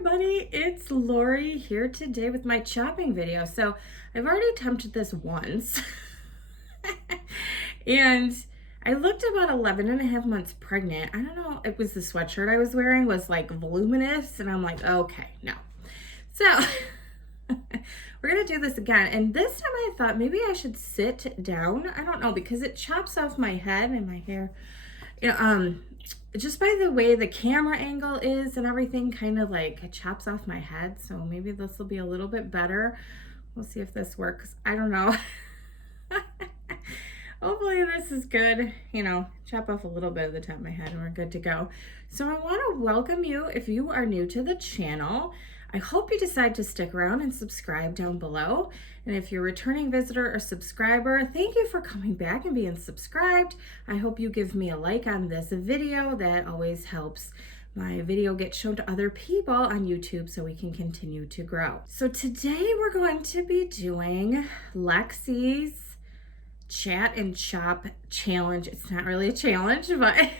everybody, it's Lori here today with my chopping video. So I've already attempted this once and I looked about 11 and a half months pregnant. I don't know, it was the sweatshirt I was wearing was like voluminous and I'm like, okay, no. So we're gonna do this again. And this time I thought maybe I should sit down. I don't know, because it chops off my head and my hair. You know, just by the way the camera angle is and everything, kind of like it chops off my head. So maybe this will be a little bit better. We'll see if this works. I don't know. Hopefully this is good. You know, chop off a little bit of the top of my head and we're good to go. So I want to welcome you if you are new to the channel. I hope you decide to stick around and subscribe down below. And if you're a returning visitor or subscriber, thank you for coming back and being subscribed. I hope you give me a like on this video. That always helps my video get shown to other people on YouTube so we can continue to grow. So today we're going to be doing Lexi's Chat and Chop challenge. It's not really a challenge, but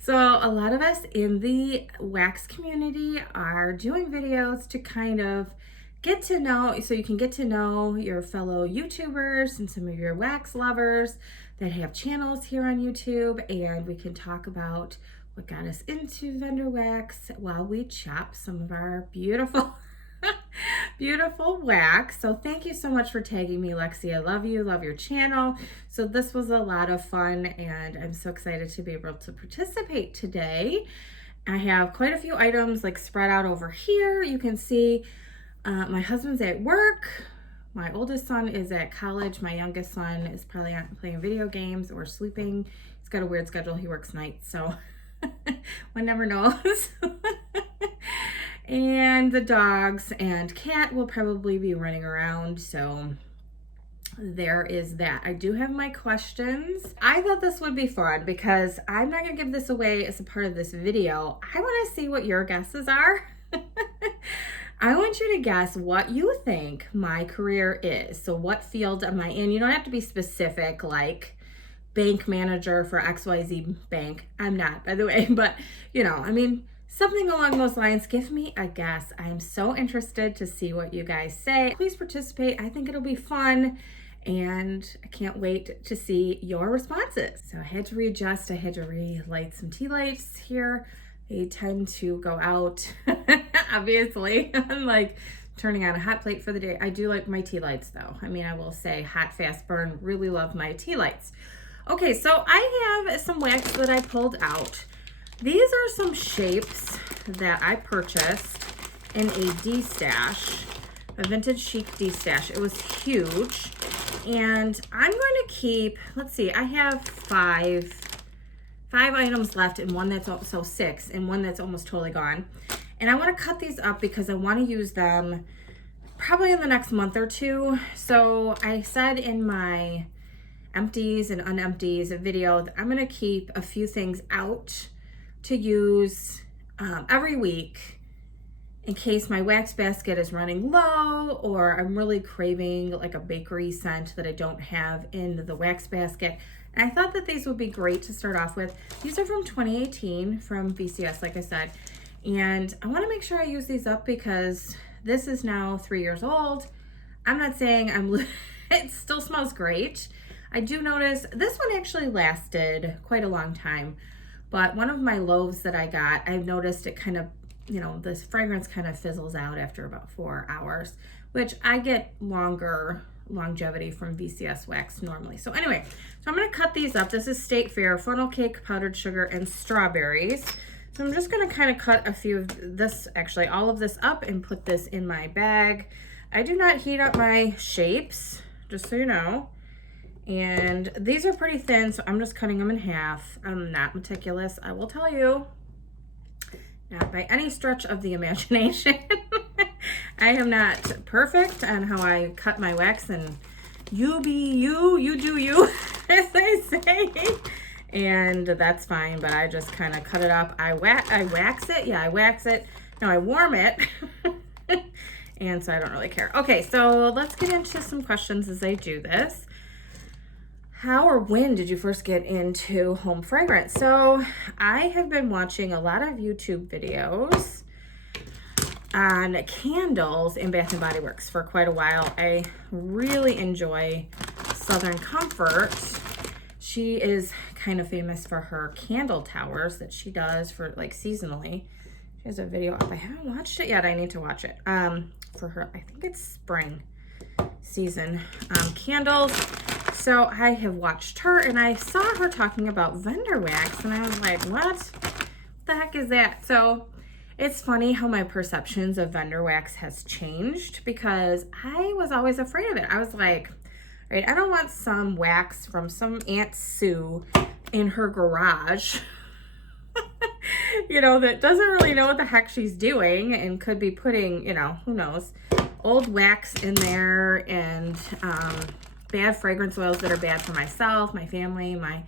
so a lot of us in the wax community are doing videos to kind of get to know, so you can get to know your fellow YouTubers and some of your wax lovers that have channels here on YouTube, and we can talk about what got us into vendor wax while we chop some of our beautiful beautiful wax. So thank you so much for tagging me, Lexi. I love you, love your channel. So this was a lot of fun and I'm so excited to be able to participate today. I have quite a few items like spread out over here. You can see my husband's at work. My oldest son is at college. My youngest son is probably playing video games or sleeping. He's got a weird schedule. He works nights, so one never knows. And the dogs and cat will probably be running around, so there is that. I do have my questions. I thought this would be fun because I'm not gonna give this away as a part of this video. I wanna see what your guesses are. I want you to guess what you think my career is. So what field am I in? You don't have to be specific, like bank manager for XYZ bank. I'm not, by the way, but you know, I mean, something along those lines. Give me a guess. I'm so interested to see what you guys say. Please participate. I think it'll be fun and I can't wait to see your responses. So I had to readjust. I had to relight some tea lights here. They tend to go out, obviously. I'm like turning on a hot plate for the day. I do like my tea lights though. I mean, I will say hot, fast burn, really love my tea lights. Okay, so I have some wax that I pulled out. These are some shapes that I purchased in a D-stash, a vintage chic D-stash. It was huge. And I'm going to keep, let's see, I have five items left and one that's also six and one that's almost totally gone. And I want to cut these up because I want to use them probably in the next month or two. So I said in my empties and unempties video that I'm going to keep a few things out to use every week in case my wax basket is running low or I'm really craving like a bakery scent that I don't have in the wax basket. And I thought that these would be great to start off with. These are from 2018 from VCS, like I said. And I want to make sure I use these up because this is now 3 years old. I'm not saying it still smells great. I do notice this one actually lasted quite a long time. But one of my loaves that I got, I've noticed it kind of, you know, this fragrance kind of fizzles out after about 4 hours, which I get longer longevity from VCS wax normally. So anyway, so I'm going to cut these up. This is State Fair, funnel cake, powdered sugar, and strawberries. So I'm just going to kind of cut a few of this, actually all of this up and put this in my bag. I do not heat up my shapes, just so you know. And these are pretty thin, so I'm just cutting them in half. I'm not meticulous, I will tell you. Not by any stretch of the imagination. I am not perfect on how I cut my wax, and you be you, you do you, as they say. And that's fine, but I just kind of cut it up. I wax it. Yeah, I wax it. No, I warm it. And so I don't really care. Okay, so let's get into some questions as I do this. How or when did you first get into home fragrance? So I have been watching a lot of YouTube videos on candles in Bath and Body Works for quite a while. I really enjoy Southern Comfort. She is kind of famous for her candle towers that she does for like seasonally. She has a video up. I haven't watched it yet. I need to watch it. For her, I think it's spring season candles. So I have watched her, and I saw her talking about vendor wax, and I was like, what the heck is that? So it's funny how my perceptions of vendor wax has changed, because I was always afraid of it. I was like, right, I don't want some wax from some Aunt Sue in her garage, you know, that doesn't really know what the heck she's doing and could be putting, you know, who knows, old wax in there, and bad fragrance oils that are bad for myself, my family, my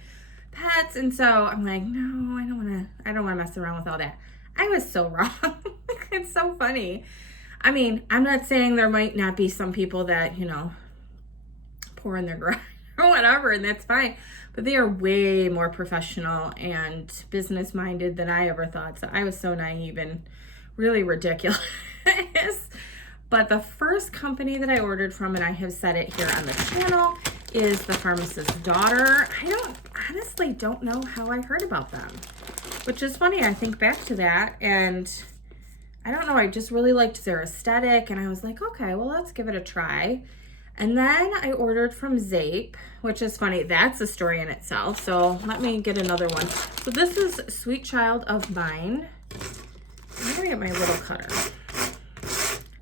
pets. And so I'm like, no, I don't want to mess around with all that. I was so wrong. It's so funny. I mean, I'm not saying there might not be some people that, you know, pour in their garage or whatever, and that's fine, but they are way more professional and business minded than I ever thought. So I was so naive and really ridiculous. But the first company that I ordered from, and I have said it here on the channel, is The Pharmacist's Daughter. I honestly don't know how I heard about them, which is funny. I think back to that, and I don't know, I just really liked their aesthetic, and I was like, okay, well, let's give it a try. And then I ordered from Zape, which is funny. That's a story in itself. So let me get another one. So this is Sweet Child of Mine. I'm gonna get my little cutter.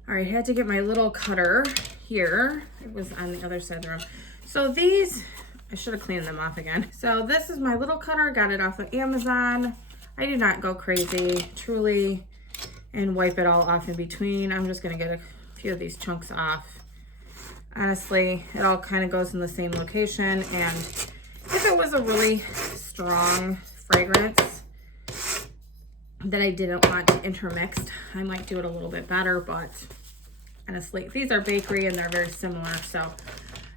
All right, I had to get my little cutter here. It was on the other side of the room. So these, I should have cleaned them off again. So this is my little cutter. Got it off of Amazon. I did not go crazy, truly, and wipe it all off in between. I'm just gonna get a few of these chunks off. Honestly, it all kind of goes in the same location, and if it was a really strong fragrance that I didn't want intermixed, I might do it a little bit better, but honestly, these are bakery and they're very similar. So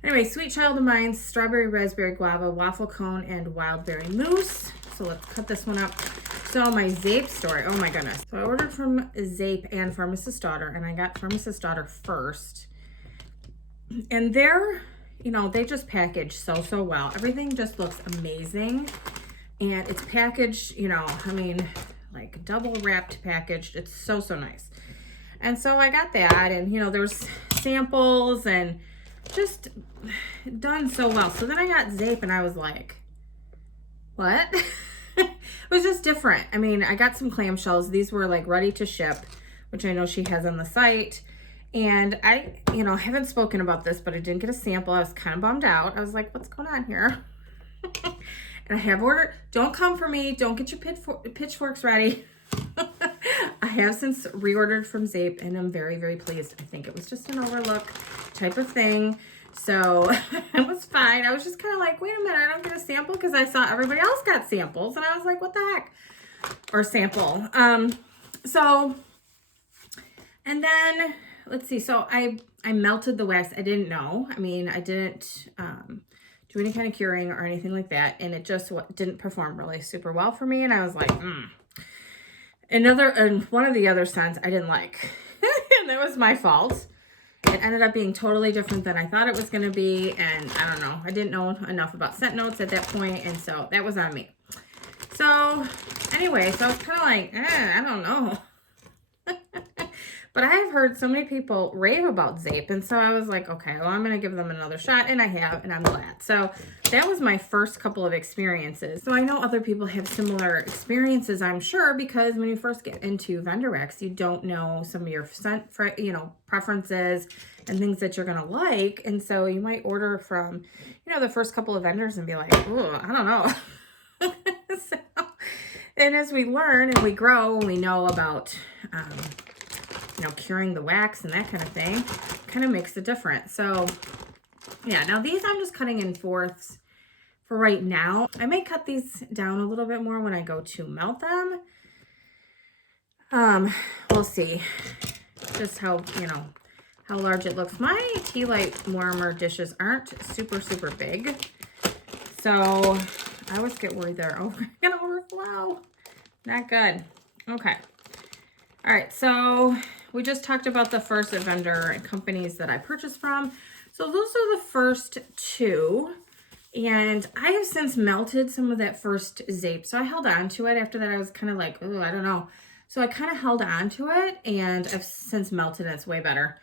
anyway, Sweet Child of Mine, Strawberry, Raspberry, Guava, Waffle Cone, and Wild Berry Mousse. So let's cut this one up. So my Zape story, oh my goodness. So I ordered from Zape and Pharmacist's Daughter, and I got Pharmacist's Daughter first. And they're, you know, they just package so well. Everything just looks amazing. And it's packaged, you know, I mean, like double wrapped packaged. It's so nice. And so I got that, and, you know, there's samples and just done so well. So then I got Zape, and I was like, what? It was just different. I mean, I got some clamshells. These were like ready to ship, which I know she has on the site. And I, you know, haven't spoken about this, but I didn't get a sample. I was kind of bummed out. I was like, what's going on here? And I have ordered, don't come for me. Don't get your pitchforks ready. I have since reordered from Zape, and I'm very pleased. I think it was just an overlook type of thing. So it was fine. I was just kind of like, wait a minute, I don't get a sample, because I saw everybody else got samples, and I was like, what the heck? Or sample. So, and then let's see. So I melted the wax. I didn't know. I mean, I didn't do any kind of curing or anything like that. And it just didn't perform really super well for me. And I was like, and one of the other scents I didn't like. And that was my fault. It ended up being totally different than I thought it was going to be. And I don't know. I didn't know enough about scent notes at that point. And so that was on me. So anyway, so I was kind of like, I don't know. But I have heard so many people rave about Zape, and so I was like, okay, well, I'm going to give them another shot, and I have, and I'm glad. So that was my first couple of experiences. So I know other people have similar experiences, I'm sure, because when you first get into vendor wax, you don't know some of your scent, you know, preferences and things that you're going to like, and so you might order from, you know, the first couple of vendors and be like, oh, I don't know. And as we learn and we grow and we know about, you know, curing the wax and that kind of thing, kind of makes a difference. So yeah, now these I'm just cutting in fourths for right now. I may cut these down a little bit more when I go to melt them. We'll see just how, you know, how large it looks. My tea light warmer dishes aren't super big. So I always get worried they're gonna overflow. Not good. Okay. All right, so we just talked about the first vendor and companies that I purchased from. So those are the first two. And I have since melted some of that first Zape. So I held on to it. After that, I was kind of like, oh, I don't know. So I kind of held on to it, and I've since melted it. It's way better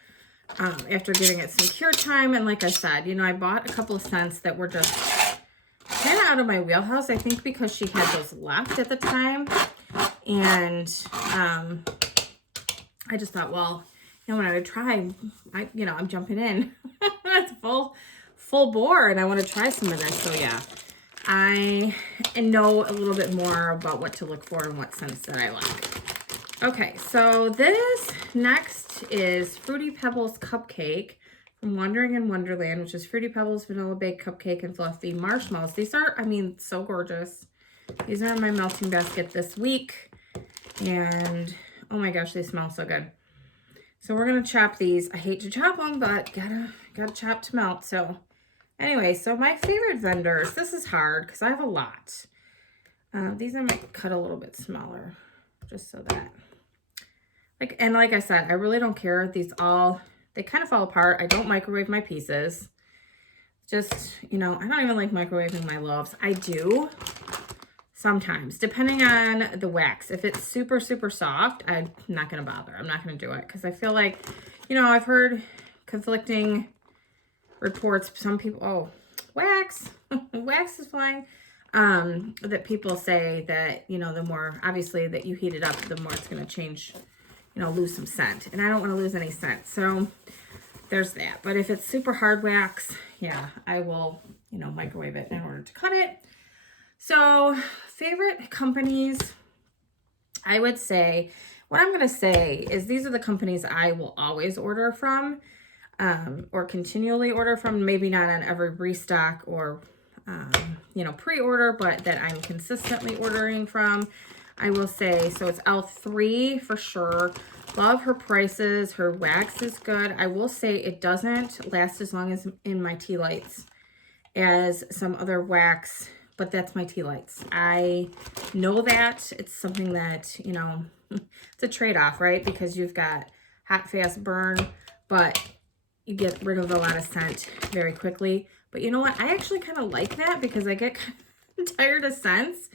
after giving it some cure time. And like I said, you know, I bought a couple of scents that were just kind of out of my wheelhouse. I think because she had those left at the time. And I just thought, well, you know, when I would try, I'm jumping in. That's full bore, and I want to try some of this. So yeah, I know a little bit more about what to look for and what scents that I like. Okay, so this next is Fruity Pebbles Cupcake from Wandering in Wonderland, which is Fruity Pebbles Vanilla Baked Cupcake and Fluffy Marshmallows. These are, I mean, so gorgeous. These are in my melting basket this week, and oh my gosh, they smell so good. So we're gonna chop these. I hate to chop them, but gotta chop to melt. So anyway, so my favorite vendors, this is hard because I have a lot. These I might cut a little bit smaller, just so that, like I said, I really don't care. These they kind of fall apart. I don't microwave my pieces. Just, you know, I don't even like microwaving my loaves. I do sometimes, depending on the wax. If it's super, super soft, I'm not gonna bother. I'm not gonna do it because I feel like, you know, I've heard conflicting reports. Some people, oh, wax, wax is flying. That people say that, you know, the more, obviously, that you heat it up, the more it's going to change, you know, lose some scent. And I don't want to lose any scent. So there's that. But if it's super hard wax, yeah, I will, you know, microwave it in order to cut it. So favorite companies, I would say, what I'm going to say is these are the companies I will always order from. Or continually order from, maybe not on every restock or, you know, pre-order, but that I'm consistently ordering from. I will say, so it's L3 for sure. Love her prices. Her wax is good. I will say it doesn't last as long as in my tea lights as some other wax, but that's my tea lights. I know that. It's something that, you know, it's a trade-off, right? Because you've got hot, fast burn, but you get rid of a lot of scent very quickly. But you know what? I actually kind of like that because I get kind of tired of scents.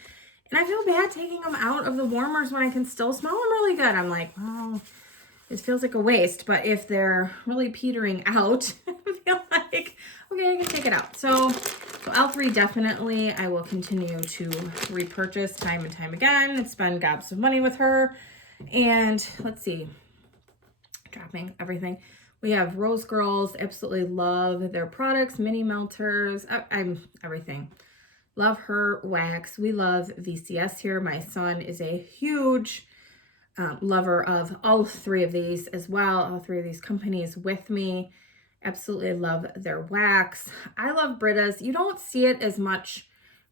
And I feel bad taking them out of the warmers when I can still smell them really good. I'm like, well, it feels like a waste. But if they're really petering out, I feel like, okay, I can take it out. So L3 definitely, I will continue to repurchase time and time again and spend gobs of money with her. And let's see, dropping everything. We have Rose Girls, absolutely love their products, mini melters, I'm everything. Love her wax. We love VCS here. My son is a huge lover of all three of these as well, all three of these companies with me. Absolutely love their wax. I love Brita's. You don't see it as much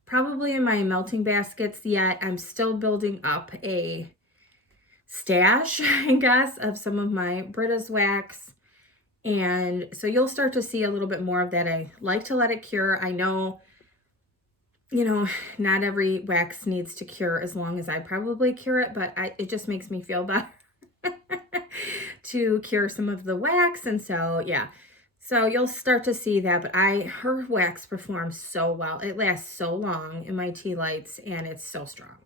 probably in my melting baskets yet. I'm still building up a stash, I guess, of some of my Brita's wax. And so you'll start to see a little bit more of that. I like to let it cure. I know, you know, not every wax needs to cure as long as I probably cure it, but it just makes me feel better to cure some of the wax. And so, yeah, so you'll start to see that, but her wax performs so well. It lasts so long in my tea lights, and it's so strong.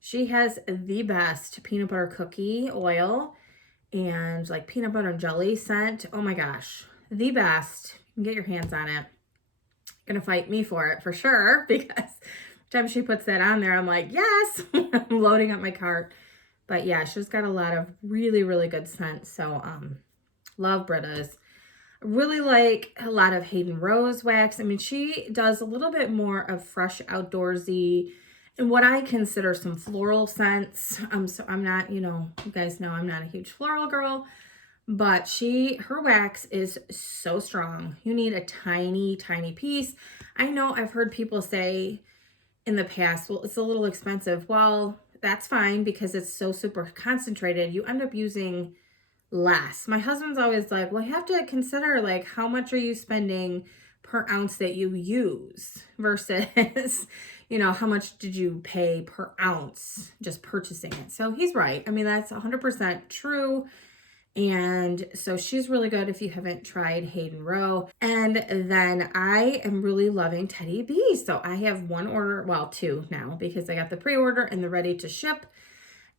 She has the best peanut butter cookie oil and like peanut butter and jelly scent. Oh my gosh, the best. You can get your hands on it. Gonna fight me for it for sure, because every time she puts that on there, I'm like, yes. I'm loading up my cart. But yeah, she's got a lot of really, really good scent. So love Brita's. Really like a lot of Hayden Rose wax. I mean, she does a little bit more of fresh, outdoorsy, and what I consider some floral scents. So I'm not, you know, you guys know I'm not a huge floral girl, but her wax is so strong. You need a tiny, tiny piece. I know I've heard people say in the past, well, it's a little expensive. Well, that's fine because it's so super concentrated. You end up using less. My husband's always like, well, you have to consider like how much are you spending per ounce that you use versus, you know, how much did you pay per ounce just purchasing it? So he's right. I mean, that's 100% true. And so she's really good if you haven't tried Hayden Row. And then I am really loving Teddy B. So I have one order, well, two now, because I got the pre-order and the ready to ship.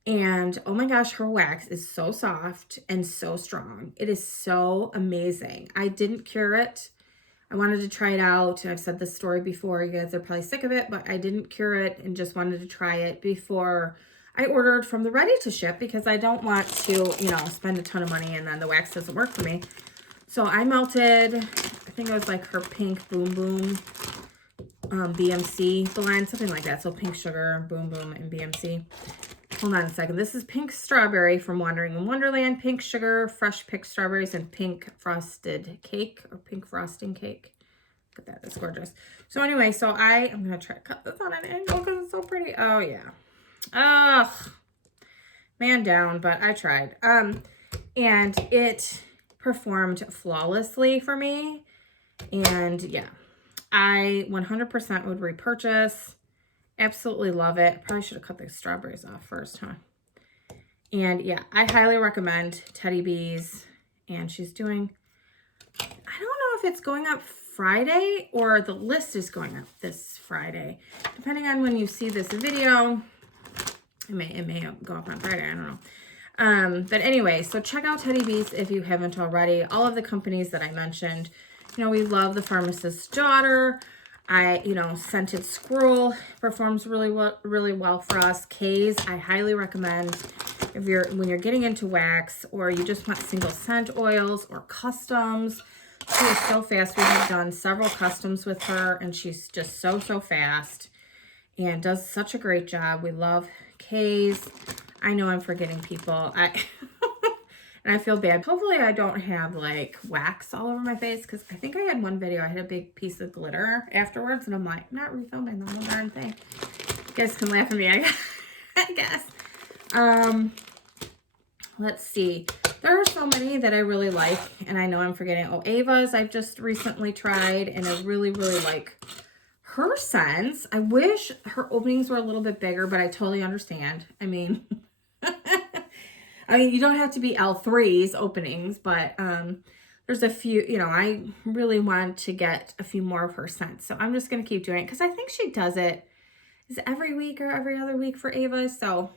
And oh my gosh, her wax is so soft and so strong. It is so amazing. I didn't cure it. I wanted to try it out. I've said this story before. You guys are probably sick of it, but I didn't cure it and just wanted to try it before I ordered from the ready to ship, because I don't want to, you know, spend a ton of money and then the wax doesn't work for me. So I melted, I think it was like her pink Boom Boom BMC blend, something like that. So pink sugar, Boom Boom, and BMC. Hold on a second. This is pink strawberry from Wandering in Wonderland, pink sugar, fresh picked strawberries, and pink frosted cake, or pink frosting cake. Look at that. It's gorgeous. So anyway, so I'm going to try to cut this on an angle because it's so pretty. Oh, yeah. Ugh. Man down, but I tried. And it performed flawlessly for me. And yeah, I 100% would repurchase. Absolutely love it. Probably should have cut the strawberries off first, huh? And yeah, I highly recommend Teddy B's. And she's doing, I don't know if it's going up Friday or the list is going up this Friday. Depending on when you see this video, it may go up on Friday. I don't know. But anyway, so check out Teddy B's if you haven't already. All of the companies that I mentioned. You know, we love the Pharmacist's Daughter. Scented Squirrel performs really well for us. K's, I highly recommend when you're getting into wax, or you just want single scent oils or customs. She is so fast. We have done several customs with her, and she's just so fast and does such a great job. We love K's. I know I'm forgetting people. And I feel bad. Hopefully I don't have like wax all over my face, because I think I had one video, I had a big piece of glitter afterwards, and I'm like, I'm not refilming the whole darn thing. You guys can laugh at me, I guess. Let's see. There are so many that I really like, and I know I'm forgetting. Oh, Ava's I've just recently tried, and I really like her scents. I wish her openings were a little bit bigger, but I totally understand. I mean, you don't have to be L3's openings, but there's a few, I really want to get a few more of her scents. So I'm just going to keep doing it, because I think she does it, is it every week or every other week for Ava? So,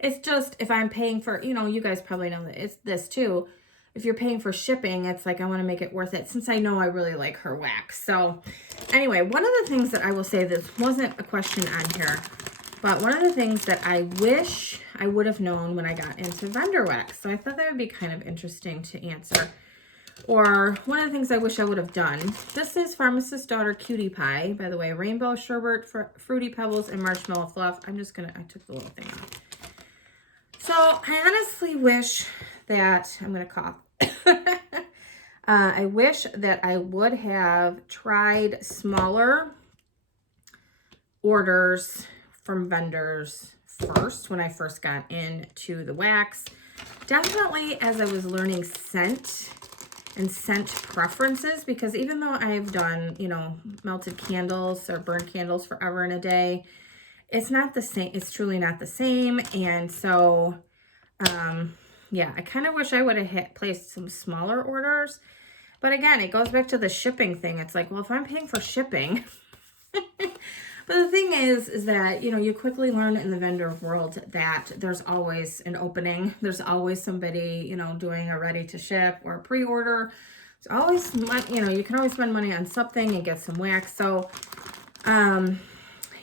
it's just, if I'm paying for, you guys probably know that it's this too. If you're paying for shipping, it's like, I want to make it worth it, since I know I really like her wax. So anyway, one of the things that I will say, this wasn't a question on here, but one of the things that I wish I would have known when I got into vendor wax, so I thought that would be kind of interesting to answer. Or one of the things I wish I would have done. This is Pharmacist's Daughter Cutie Pie, by the way. Rainbow sherbet, fruity pebbles, and marshmallow fluff. I took the little thing off. So I honestly wish that, I'm going to cough. I wish that I would have tried smaller orders from vendors first when I first got into the wax. Definitely as I was learning scent and scent preferences, because even though I've done, melted candles or burned candles forever and a day, it's not the same. It's truly not the same. And so, yeah, I kind of wish I would have placed some smaller orders. But again, it goes back to the shipping thing. It's like, well, if I'm paying for shipping, but the thing is that, you quickly learn in the vendor world that there's always an opening. There's always somebody, doing a ready to ship or a pre-order. It's always, you can always spend money on something and get some wax. So,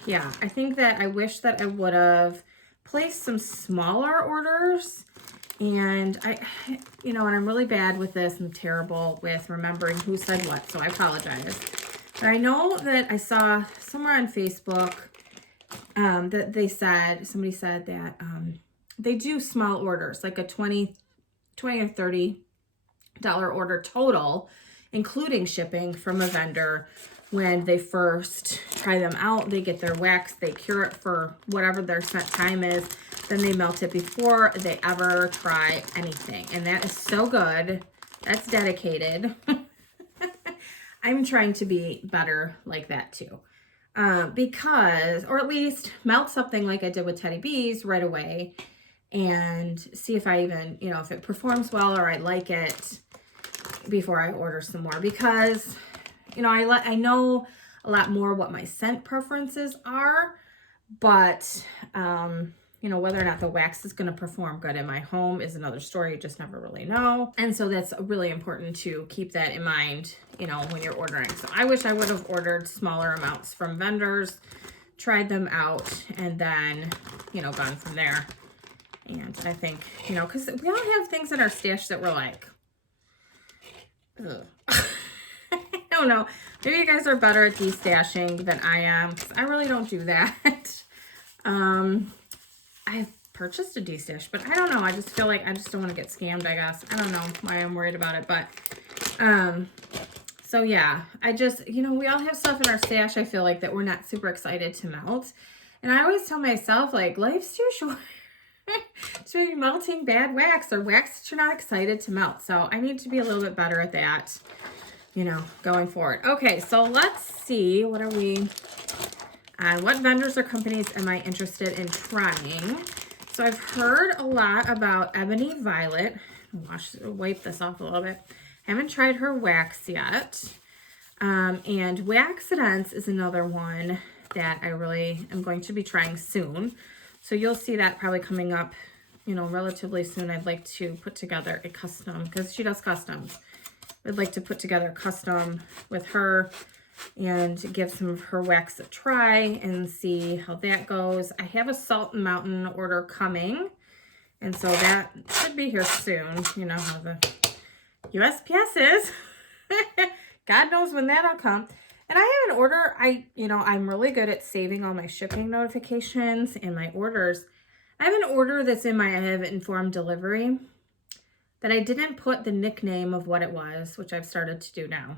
yeah, I think that I wish that I would have placed some smaller orders. And and I'm really bad with this. I'm terrible with remembering who said what, so I apologize. But I know that I saw somewhere on Facebook that somebody said that they do small orders, like a $20 or $30 order total, including shipping from a vendor. When they first try them out, they get their wax, they cure it for whatever their set time is, then they melt it before they ever try anything. And that is so good. That's dedicated. I'm trying to be better like that too. Or at least melt something like I did with Teddy B's right away. and see if I even, you know, if it performs well or I like it before I order some more, because, you know, I know a lot more what my scent preferences are, but, you know, whether or not the wax is going to perform good in my home is another story. You just never really know. And so that's really important to keep that in mind, you know, when you're ordering. So I wish I would have ordered smaller amounts from vendors, tried them out, and then, you know, gone from there. And I think, you know, because we all have things in our stash that we're like, ugh. I don't know. Maybe you guys are better at destashing than I am, because I really don't do that. I've purchased a destash, but I don't know. I just feel like I just don't want to get scammed, I guess. I don't know why I'm worried about it, but, so yeah, I just, you know, we all have stuff in our stash, I feel like, that we're not super excited to melt. And I always tell myself, like, life's too short to be melting bad wax or wax that you're not excited to melt. So I need to be a little bit better at that, you know, going forward. Okay, so let's see, what are we on? What vendors or companies am I interested in trying? So I've heard a lot about Ebony Violet. Wipe this off a little bit. Haven't tried her wax yet. And Waxidence is another one that I really am going to be trying soon. So you'll see that probably coming up, you know, relatively soon. I'd like to put together a custom, because she does customs. I'd like to put together a custom with her and give some of her wax a try and see how that goes. I have a Salt Mountain order coming, and so that should be here soon. You know how the USPS is. God knows when that'll come. And I have an order. I'm really good at saving all my shipping notifications and my orders. I have an order that's in my informed delivery that I didn't put the nickname of what it was, which I've started to do now.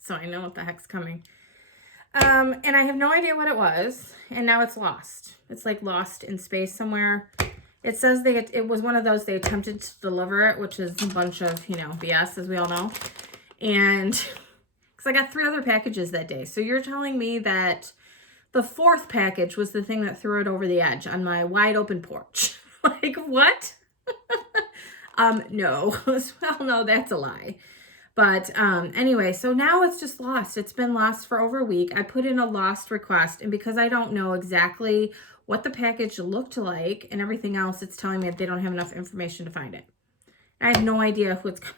So I know what the heck's coming. And I have no idea what it was. And now it's lost. It's like lost in space somewhere. It says it was one of those, they attempted to deliver it, which is a bunch of, you know, BS, as we all know. And because I got 3 other packages that day. So you're telling me that the 4th package was the thing that threw it over the edge on my wide open porch. Like, what? No. Well, no, that's a lie. But anyway, so now it's just lost. It's been lost for over a week. I put in a lost request, and because I don't know exactly what the package looked like and everything else, it's telling me that they don't have enough information to find it. I have no idea who it's coming.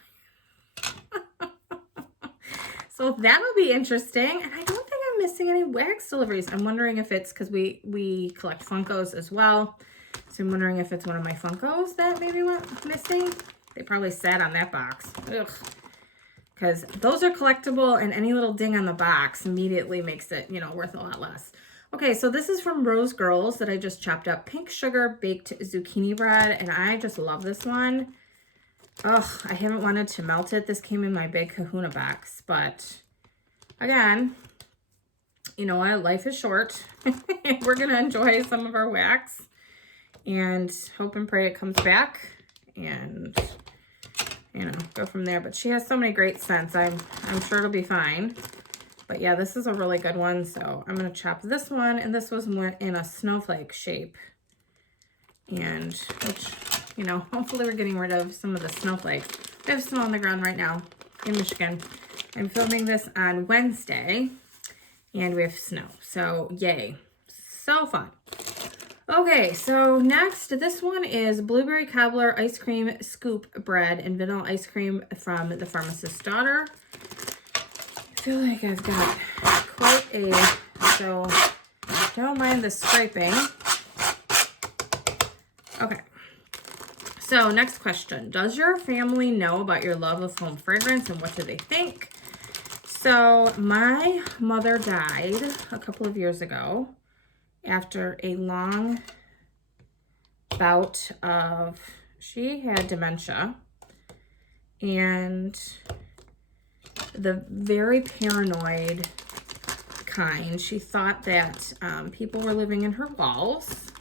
So that'll be interesting. And I don't think I'm missing any wax deliveries. I'm wondering if it's because we collect Funkos as well. So I'm wondering if it's one of my Funkos that maybe went missing. They probably sat on that box. Ugh. Because those are collectible, and any little ding on the box immediately makes it, you know, worth a lot less. Okay, so this is from Rose Girls that I just chopped up. Pink Sugar Baked Zucchini Bread, and I just love this one. Ugh, I haven't wanted to melt it. This came in my big Kahuna box, but again, you know what? Life is short. We're going to enjoy some of our wax and hope and pray it comes back and, you know, go from there. But she has so many great scents. I'm sure it'll be fine. But yeah, this is a really good one. So I'm going to chop this one, and this was in a snowflake shape. And which, you know, hopefully we're getting rid of some of the snowflakes. We have snow on the ground right now in Michigan. I'm filming this on Wednesday, and we have snow. So yay. So fun. Okay, so next, this one is Blueberry Cobbler Ice Cream Scoop Bread and Vanilla Ice Cream from The Pharmacist's Daughter. I feel like I've got quite a, so don't mind the scraping. Okay, so next question. Does your family know about your love of home fragrance, and what do they think? So my mother died a couple of years ago after a long bout of, she had dementia, and the very paranoid kind. She thought that people were living in her walls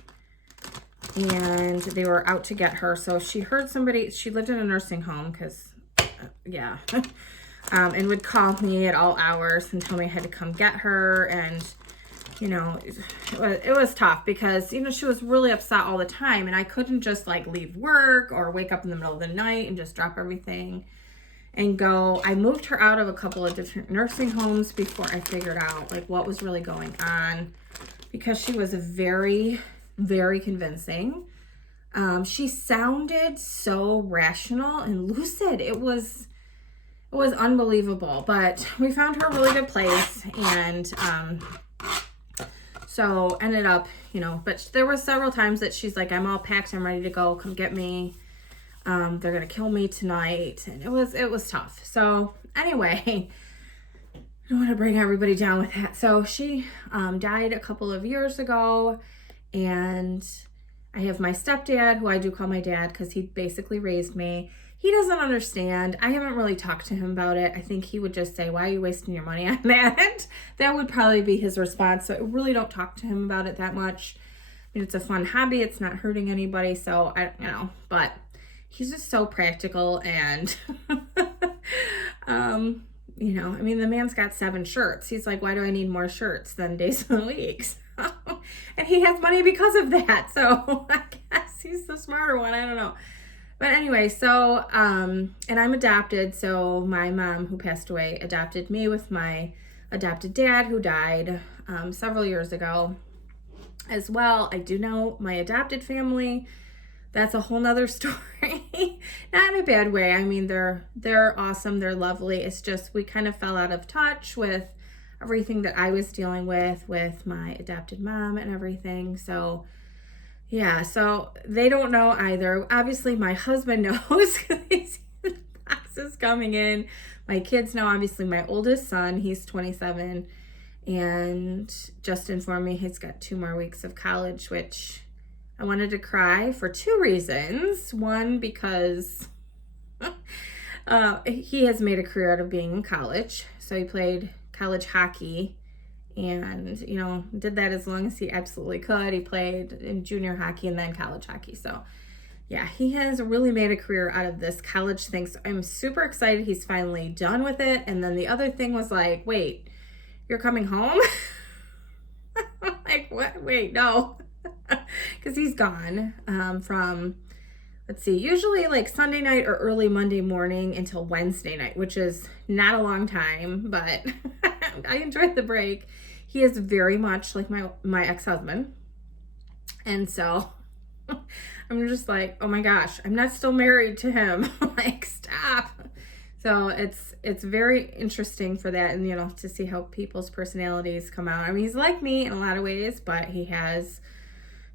and they were out to get her. So she heard somebody, she lived in a nursing home because, yeah, and would call me at all hours and tell me I had to come get her. And you know, it was tough because, you know, she was really upset all the time, and I couldn't just like leave work or wake up in the middle of the night and just drop everything and go. I moved her out of a couple of different nursing homes before I figured out like what was really going on, because she was very, very convincing. She sounded so rational and lucid. It was unbelievable, but we found her a really good place, and so ended up, you know, but there were several times that she's like, I'm all packed, I'm ready to go, come get me. They're gonna kill me tonight. And it was tough. So anyway, I don't want to bring everybody down with that. So she died a couple of years ago, and I have my stepdad, who I do call my dad because he basically raised me. He doesn't understand. I haven't really talked to him about it. I think he would just say, why are you wasting your money on that? That would probably be his response. So I really don't talk to him about it that much. I mean, it's a fun hobby. It's not hurting anybody. So you know, but he's just so practical, and, you know, I mean, the man's got 7 shirts. He's like, why do I need more shirts than days of the week? So, and he has money because of that. So I guess he's the smarter one. I don't know. But anyway, so, and I'm adopted. So my mom, who passed away, adopted me with my adopted dad, who died several years ago as well. I do know my adopted family. That's a whole nother story. Not in a bad way. I mean, they're awesome. They're lovely. It's just, we kind of fell out of touch with everything that I was dealing with my adopted mom and everything. So yeah, so they don't know either. Obviously, my husband knows because he's the boxes coming in. My kids know. Obviously, my oldest son, he's 27, and just informed me he's got 2 more weeks of college, which I wanted to cry for 2 reasons. One, because he has made a career out of being in college. So he played college hockey, and, you know, did that as long as he absolutely could. He played in junior hockey and then college hockey. So yeah, he has really made a career out of this college thing. So I'm super excited he's finally done with it. And then the other thing was like, wait, you're coming home? Like, what? Wait, no. Because he's gone from, let's see, usually like Sunday night or early Monday morning until Wednesday night, which is not a long time, but I enjoyed the break. He is very much like my ex-husband. And so I'm just like, oh my gosh, I'm not still married to him. Like, stop. So it's very interesting for that, and, you know, to see how people's personalities come out. I mean, he's like me in a lot of ways, but he has,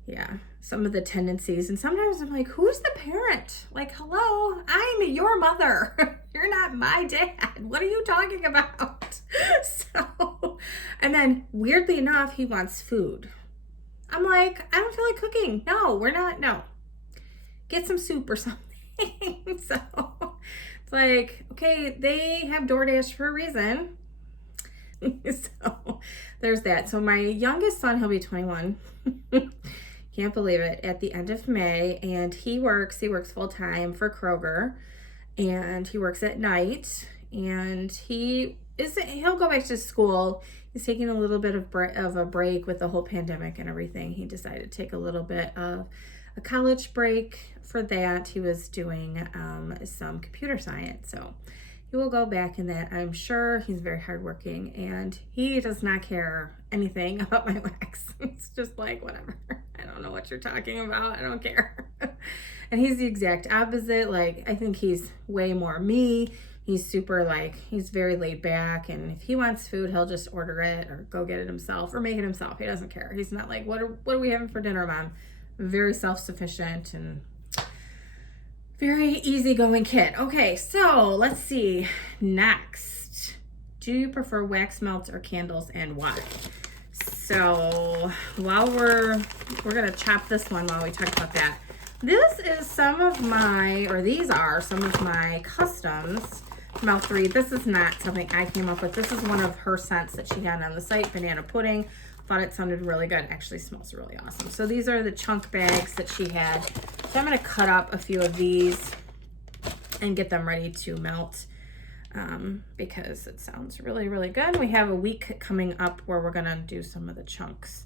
yeah, some of the tendencies. And sometimes I'm like, who's the parent? Like, hello, I'm your mother. You're not my dad. What are you talking about? So, and then weirdly enough, he wants food. I'm like, I don't feel like cooking. No, we're not. No, get some soup or something. So it's like, okay, they have DoorDash for a reason. So there's that. So my youngest son, he'll be 21. Can't believe it, at the end of May. And he works full time for Kroger, and he works at night, and he'll go back to school. He's taking a little bit of a break with the whole pandemic and everything. He decided to take a little bit of a college break for that. He was doing some computer science, so he will go back in that, I'm sure. He's very hardworking, and he does not care anything about my wax. It's just like, whatever. I don't know what you're talking about. I don't care. And he's the exact opposite. Like, I think he's way more me. He's super, like, he's very laid back, and if he wants food, he'll just order it or go get it himself or make it himself. He doesn't care. He's not like, what are we having for dinner, Mom? Very self-sufficient and very easygoing kid. Okay, so let's see. Next, do you prefer wax melts or candles, and why? So while we're gonna chop this one while we talk about that. This is these are some of my customs mouth read. This is not something I came up with. This is one of her scents that she got on the site, banana pudding. Thought it sounded really good. It actually smells really awesome. So these are the chunk bags that she had. So I'm gonna cut up a few of these and get them ready to melt. because it sounds really, really good. We have a week coming up where we're gonna do some of the chunks.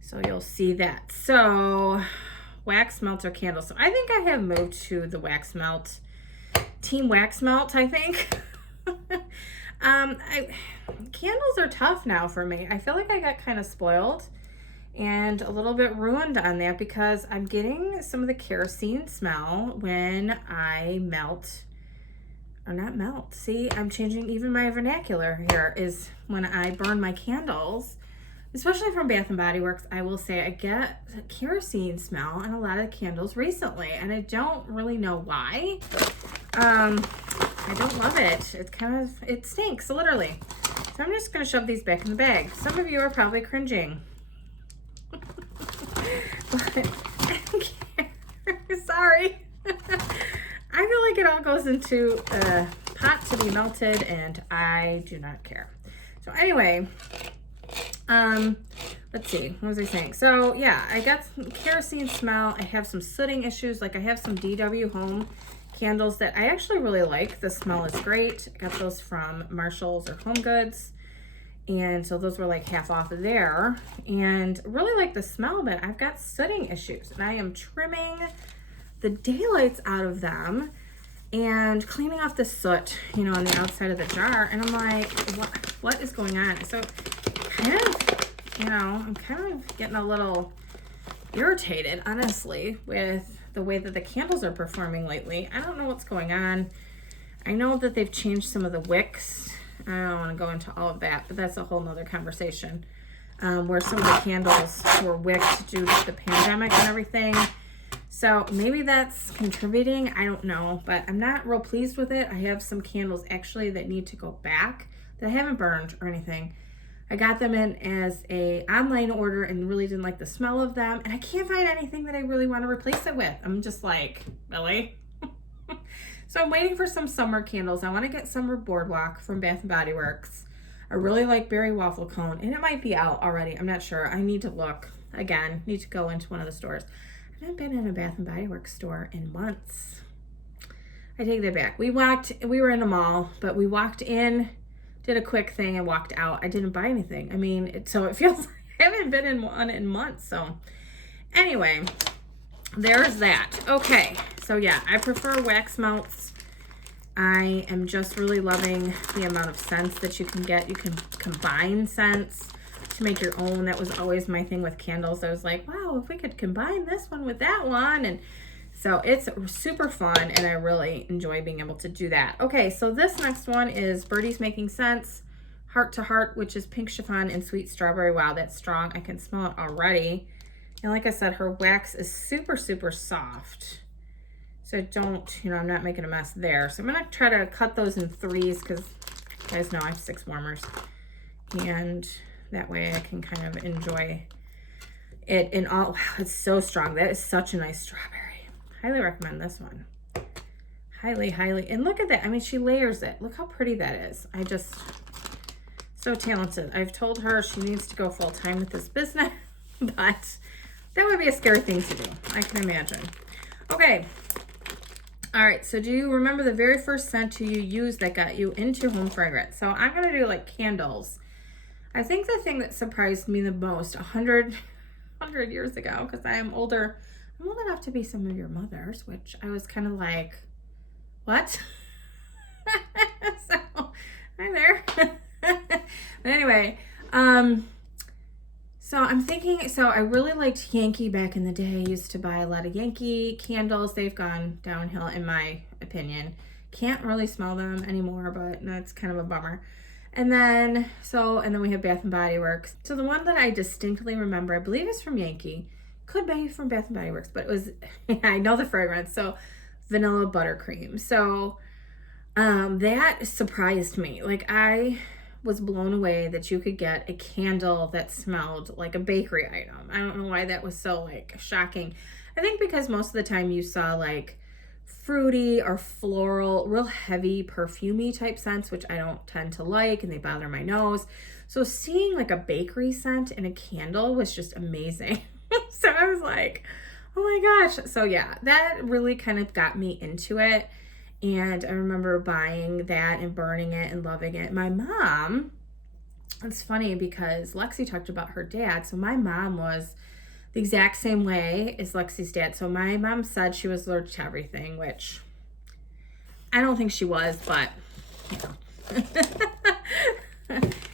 So you'll see that. So wax melt or candles. So I think I have moved to the wax melt, team wax melt, I think. Candles are tough now for me. I feel like I got kind of spoiled and a little bit ruined on that because I'm getting some of the kerosene smell when I melt, or not melt. See, I'm changing even my vernacular here, is when I burn my candles, especially from Bath and Body Works. I will say I get kerosene smell in a lot of candles recently, and I don't really know why. I don't love it. It's it stinks, literally. So I'm just gonna shove these back in the bag. Some of you are probably cringing. But I don't care. Sorry. I feel like it all goes into a pot to be melted, and I do not care. So anyway, let's see, what was I saying? So yeah, I got some kerosene smell. I have some sooting issues. Like I have some DW Home candles that I actually really like. The smell is great. I got those from Marshall's or Home Goods. And so those were like half off of there, and really like the smell, but I've got sooting issues, and I am trimming the daylights out of them and cleaning off the soot, you know, on the outside of the jar. And I'm like, what is going on? So kind of, you know, I'm kind of getting a little irritated, honestly, with the way that the candles are performing lately. I don't know what's going on. I know that they've changed some of the wicks. I don't want to go into all of that, but that's a whole nother conversation, where some of the candles were wicked due to the pandemic and everything. So maybe that's contributing. I don't know, but I'm not real pleased with it. I have some candles actually that need to go back that I haven't burned or anything. I got them in as a online order and really didn't like the smell of them. And I can't find anything that I really want to replace it with. I'm just like, really? So I'm waiting for some summer candles. I want to get Summer Boardwalk from Bath and Body Works. I really like Berry Waffle Cone, and it might be out already. I'm not sure. I need to look again. Need to go into one of the stores. I haven't been in a Bath and Body Works store in months. I take that back. We were in a mall, but we walked in, did a quick thing, and walked out. I didn't buy anything. I mean, so it feels like I haven't been in one in months. So anyway, there's that. Okay, so yeah, I prefer wax melts. I am just really loving the amount of scents that you can get. You can combine scents to make your own. That was always my thing with candles. I was like, wow, if we could combine this one with that one. And so it's super fun, and I really enjoy being able to do that. Okay, so this next one is Birdie's Making Sense Heart to Heart, which is pink chiffon and sweet strawberry. Wow, that's strong. I can smell it already. And like I said, her wax is super, super soft. So don't, you know, I'm not making a mess there. So I'm going to try to cut those in threes because you guys know I have 6 warmers. And that way I can kind of enjoy it in all. Wow, it's so strong. That is such a nice strawberry. Highly recommend this one. Highly, highly. And look at that. I mean, she layers it. Look how pretty that is. I just, so talented. I've told her she needs to go full time with this business, but that would be a scary thing to do. I can imagine. Okay. All right, so do you remember the very first scent you used that got you into home fragrance? So I'm going to do like candles. I think the thing that surprised me the most 100 years ago, because I am older, I'm old enough to be some of your mothers, which I was kind of like, what? So, hi there. But anyway, so I'm thinking, so I really liked Yankee back in the day. I used to buy a lot of Yankee candles. They've gone downhill in my opinion. Can't really smell them anymore, but that's kind of a bummer. And then we have Bath and Body Works. So the one that I distinctly remember, I believe is from Yankee, could be from Bath and Body Works, but it was, I know the fragrance, so Vanilla Buttercream. So that surprised me. Like I was blown away that you could get a candle that smelled like a bakery item. I don't know why that was so like shocking. I think because most of the time you saw like fruity or floral, real heavy perfumey type scents, which I don't tend to like, and they bother my nose. So seeing like a bakery scent in a candle was just amazing. So I was like, oh my gosh. So yeah, that really kind of got me into it. And I remember buying that and burning it and loving it. My mom, it's funny because Lexi talked about her dad. So my mom was the exact same way as Lexi's dad. So my mom said she was allergic to everything, which I don't think she was, but you know.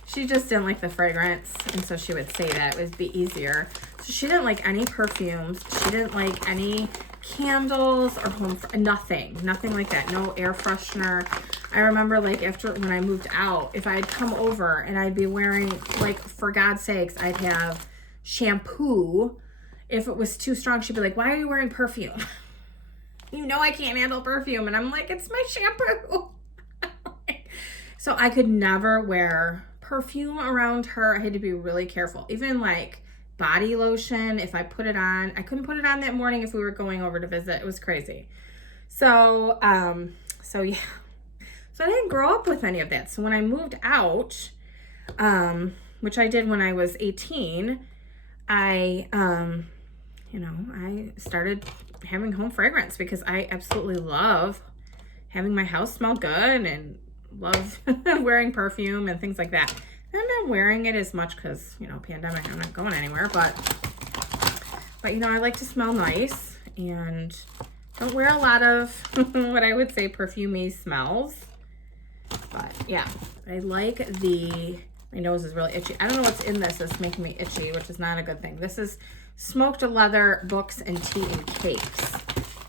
She just didn't like the fragrance, and so she would say that it would be easier. So she didn't like any perfumes. She didn't like any candles or nothing like that. No air freshener. I remember like after when I moved out, if I'd come over and I'd be wearing, like, for God's sakes, I'd have shampoo. If it was too strong, she'd be like, why are you wearing perfume? You know I can't handle perfume. And I'm like, it's my shampoo. So I could never wear perfume around her. I had to be really careful. Even like body lotion, if I put it on, I couldn't put it on that morning if we were going over to visit. It was crazy. So yeah. So I didn't grow up with any of that. So when I moved out, which I did when I was 18, I started having home fragrance because I absolutely love having my house smell good and love wearing perfume and things like that. I'm not wearing it as much because, pandemic, I'm not going anywhere, but I like to smell nice and don't wear a lot of what I would say perfumey smells. But yeah, I like my nose is really itchy. I don't know what's in this that's making me itchy, which is not a good thing. This is smoked leather books and tea and cakes.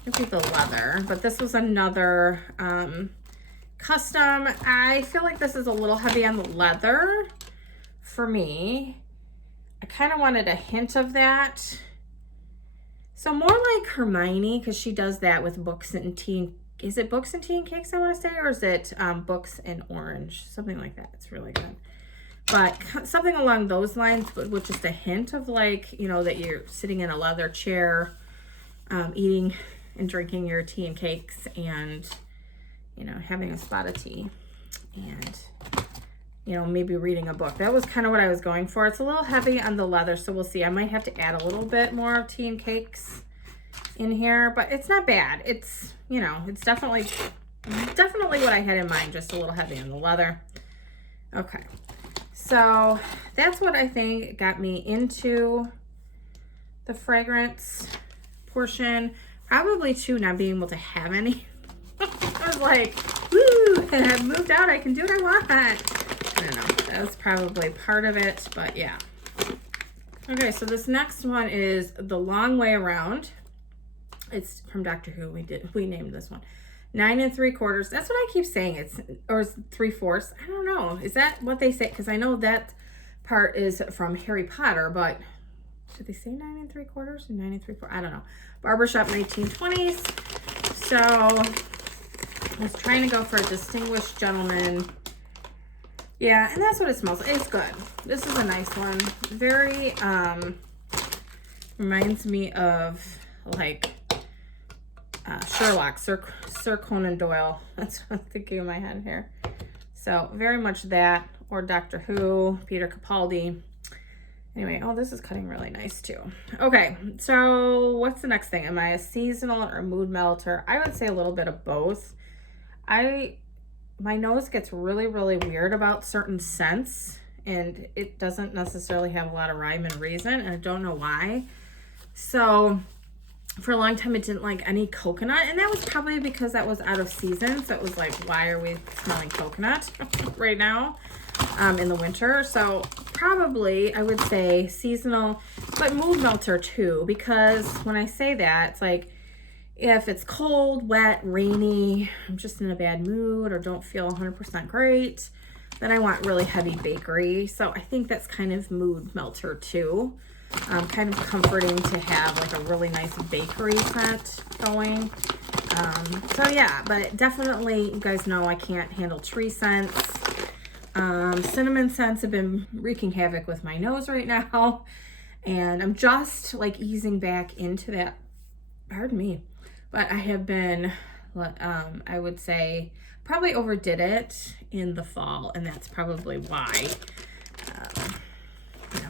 Look at the leather, but this was another custom. I feel like this is a little heavy on the leather for me. I kind of wanted a hint of that. So more like Hermione, because she does that with books and tea. Is it books and tea and cakes, I want to say, or is it books and orange? Something like that. It's really good. But something along those lines, but with just a hint of like, that you're sitting in a leather chair, eating and drinking your tea and cakes and, having a spot of tea and, maybe reading a book. That was kind of what I was going for. It's a little heavy on the leather, so we'll see. I might have to add a little bit more of tea and cakes in here, but it's not bad. It's, it's definitely what I had in mind, just a little heavy on the leather. Okay. So that's what I think got me into the fragrance portion. Probably too, not being able to have any. I was like, woo, and I've moved out. I can do what I want. I don't know. That was probably part of it, but yeah. Okay, so this next one is The Long Way Around. It's from Doctor Who. We named this one. 9 3/4. That's what I keep saying. Or 3/4. I don't know. Is that what they say? Because I know that part is from Harry Potter, but did they say 9 3/4 or 9 3/4? I don't know. Barbershop 1920s. So I was trying to go for a distinguished gentleman. Yeah, and that's what it smells like. It's good. This is a nice one. Very reminds me of like Sherlock, Sir Conan Doyle. That's what I'm thinking in my head here. So very much that, or Doctor Who, Peter Capaldi. Anyway, oh, this is cutting really nice too. Okay, so what's the next thing? Am I a seasonal or a mood melter? I would say a little bit of both. My nose gets really, really weird about certain scents, and it doesn't necessarily have a lot of rhyme and reason, and I don't know why. So for a long time, it didn't like any coconut, and that was probably because that was out of season. So it was like, why are we smelling coconut right now in the winter? So probably I would say seasonal, but mood melter too, because when I say that, it's like if it's cold, wet, rainy, I'm just in a bad mood or don't feel 100% great, then I want really heavy bakery. So I think that's kind of mood melter too. Kind of comforting to have like a really nice bakery scent going. So yeah, but definitely you guys know I can't handle tree scents. Cinnamon scents have been wreaking havoc with my nose right now, and I'm just like easing back into that. Pardon me, but I have been, I would say, probably overdid it in the fall, and that's probably why it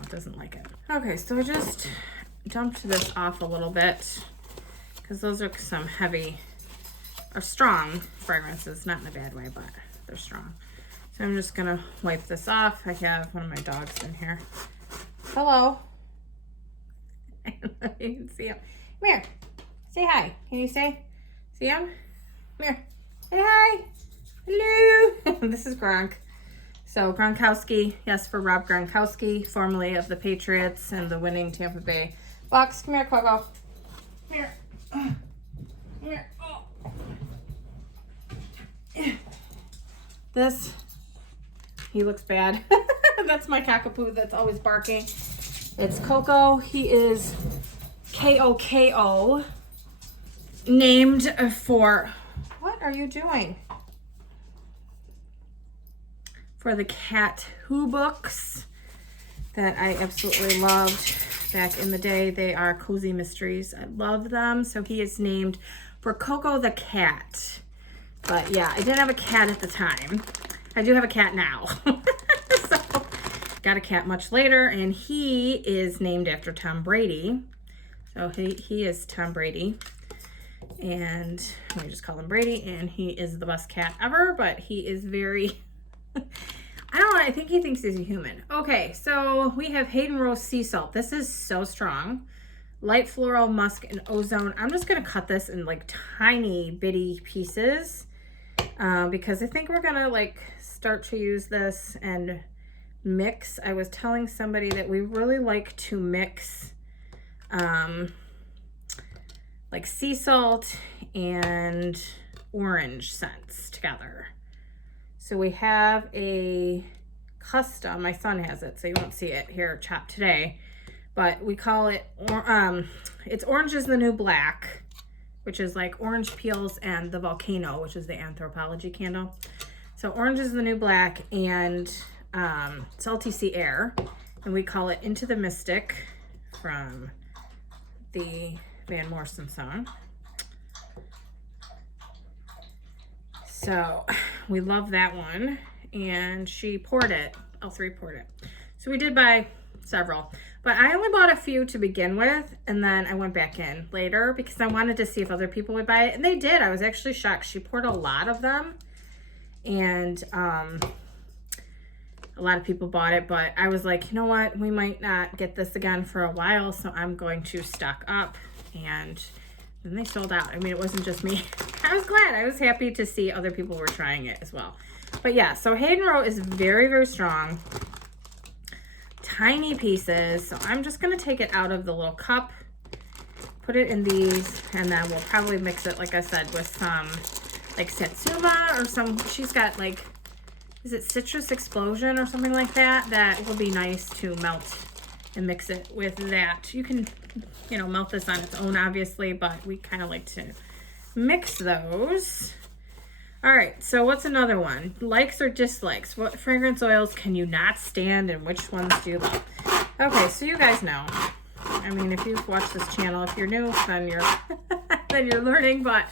doesn't like it. Okay, so I just dumped this off a little bit because those are some heavy are strong fragrances, not in a bad way, but they're strong. So I'm just gonna wipe this off. I have one of my dogs in here. Hello. You can see him. Come here. Say hi. Can you say? See him? Come here. Say hi. Hello. This is Gronk. So Gronkowski, yes, for Rob Gronkowski, formerly of the Patriots and the winning Tampa Bay Bucks. Come here, Coco. Come here. Come here. Oh. This, he looks bad. That's my cockapoo that's always barking. It's Coco. He is K-O-K-O, named for, what are you doing? For the Cat Who books that I absolutely loved back in the day. They are cozy mysteries. I love them. So he is named for Coco the cat. But yeah, I didn't have a cat at the time. I do have a cat now. So got a cat much later, and he is named after Tom Brady. So he is Tom Brady. And we just call him Brady, and he is the best cat ever, but he is very... I don't know, I think he thinks he's a human. Okay, so we have Hayden Rose Sea Salt. This is so strong. Light floral, musk, and ozone. I'm just going to cut this in like tiny bitty pieces because I think we're going to like start to use this and mix. I was telling somebody that we really like to mix like sea salt and orange scents together. So we have a custom, my son has it, so you won't see it here chopped today, but we call it, it's Orange is the New Black, which is like orange peels and the volcano, which is the anthropology candle. So Orange is the New Black and Salty Sea Air, and we call it Into the Mystic from the Van Morrison song. So we love that one, and she poured it, L3 poured it. So we did buy several, but I only bought a few to begin with, and then I went back in later because I wanted to see if other people would buy it, and they did. I was actually shocked. She poured a lot of them, and a lot of people bought it, but I was like, you know what? We might not get this again for a while, so I'm going to stock up, and then they sold out. I mean, it wasn't just me. I was glad. I was happy to see other people were trying it as well. But yeah, so Hayden Row is very, very strong. Tiny pieces. So I'm just going to take it out of the little cup, put it in these, and then we'll probably mix it, like I said, with some like Satsuma or some, she's got like, is it Citrus Explosion or something like that? That will be nice to melt and mix it with that. You can, you know, melt this on its own, obviously, but we kind of like to mix those. All right, so what's another one? Likes or dislikes? What fragrance oils can you not stand, and which ones do you love? Okay, so you guys know. I mean, if you've watched this channel, if you're new, then you're then you're learning, but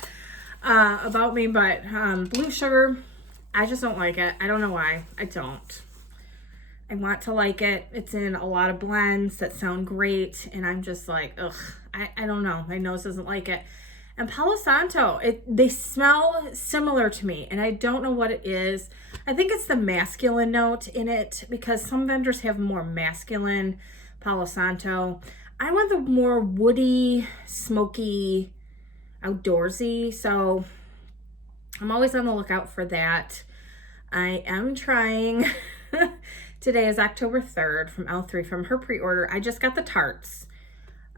about me. But blue sugar, I just don't like it. I don't know why. I don't. I want to like it. It's in a lot of blends that sound great, and I'm just like, ugh, I don't know. My nose doesn't like it. And Palo Santo, they smell similar to me, and I don't know what it is. I think it's the masculine note in it, because some vendors have more masculine Palo Santo. I want the more woody, smoky, outdoorsy, so I'm always on the lookout for that. I am trying... Today is October 3rd from L3 from her pre-order. I just got the tarts.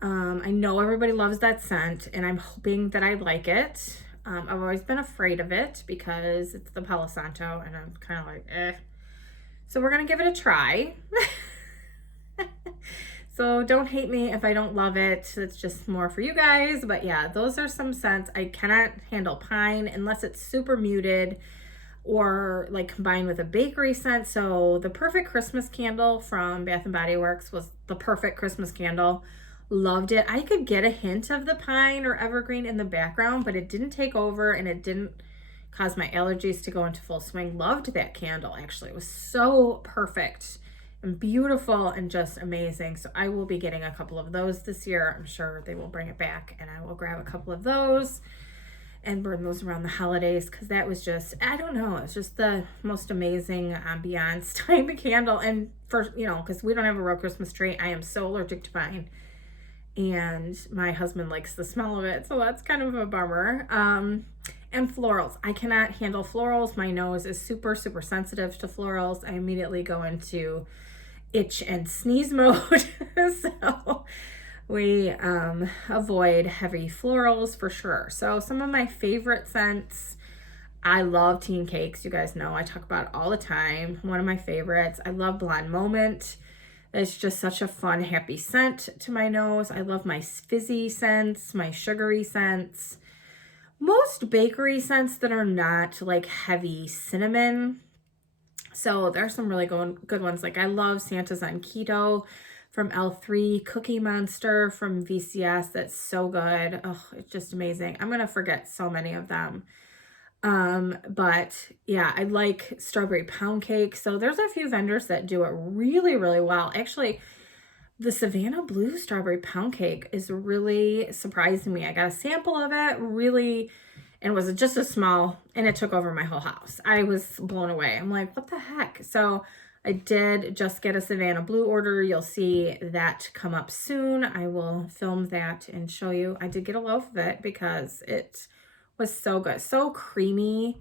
I know everybody loves that scent, and I'm hoping that I like it. I've always been afraid of it because it's the Palo Santo, and I'm kind of like, eh. So we're going to give it a try. So don't hate me if I don't love it. It's just more for you guys. But yeah, those are some scents. I cannot handle pine unless it's super muted or like combined with a bakery scent. So the perfect Christmas candle from Bath & Body Works was the perfect Christmas candle. Loved it. I could get a hint of the pine or evergreen in the background, but it didn't take over and it didn't cause my allergies to go into full swing. Loved that candle, actually. It was so perfect and beautiful and just amazing. So I will be getting a couple of those this year. I'm sure they will bring it back, and I will grab a couple of those. and burn those around the holidays, because that was just, I don't know, it's just the most amazing ambiance type of candle. And for, you know, because we don't have a real Christmas tree, I am so allergic to pine, and my husband likes the smell of it, so that's kind of a bummer. And florals, I cannot handle florals. My nose is super sensitive to florals. I immediately go into itch and sneeze mode. So we avoid heavy florals for sure. So some of my favorite scents, I love teen cakes. You guys know I talk about it all the time. One of my favorites. I love Blonde Moment. It's just such a fun, happy scent to my nose. I love my fizzy scents, my sugary scents. Most bakery scents that are not like heavy cinnamon. So there's some really good ones. Like I love Santa's on Keto from L3, Cookie Monster from VCS. That's so good. Oh, it's just amazing. I'm going to forget so many of them. But yeah, I like Strawberry Pound Cake. So there's a few vendors that do it really well. Actually, the Savannah Blue Strawberry Pound Cake is really surprising me. I got a sample of it, really, and it was just a small, and it took over my whole house. I was blown away. I'm like, what the heck? So I did just get a Savannah Blue order. You'll see that come up soon. I will film that and show you. I did get a loaf of it because it was so good. So creamy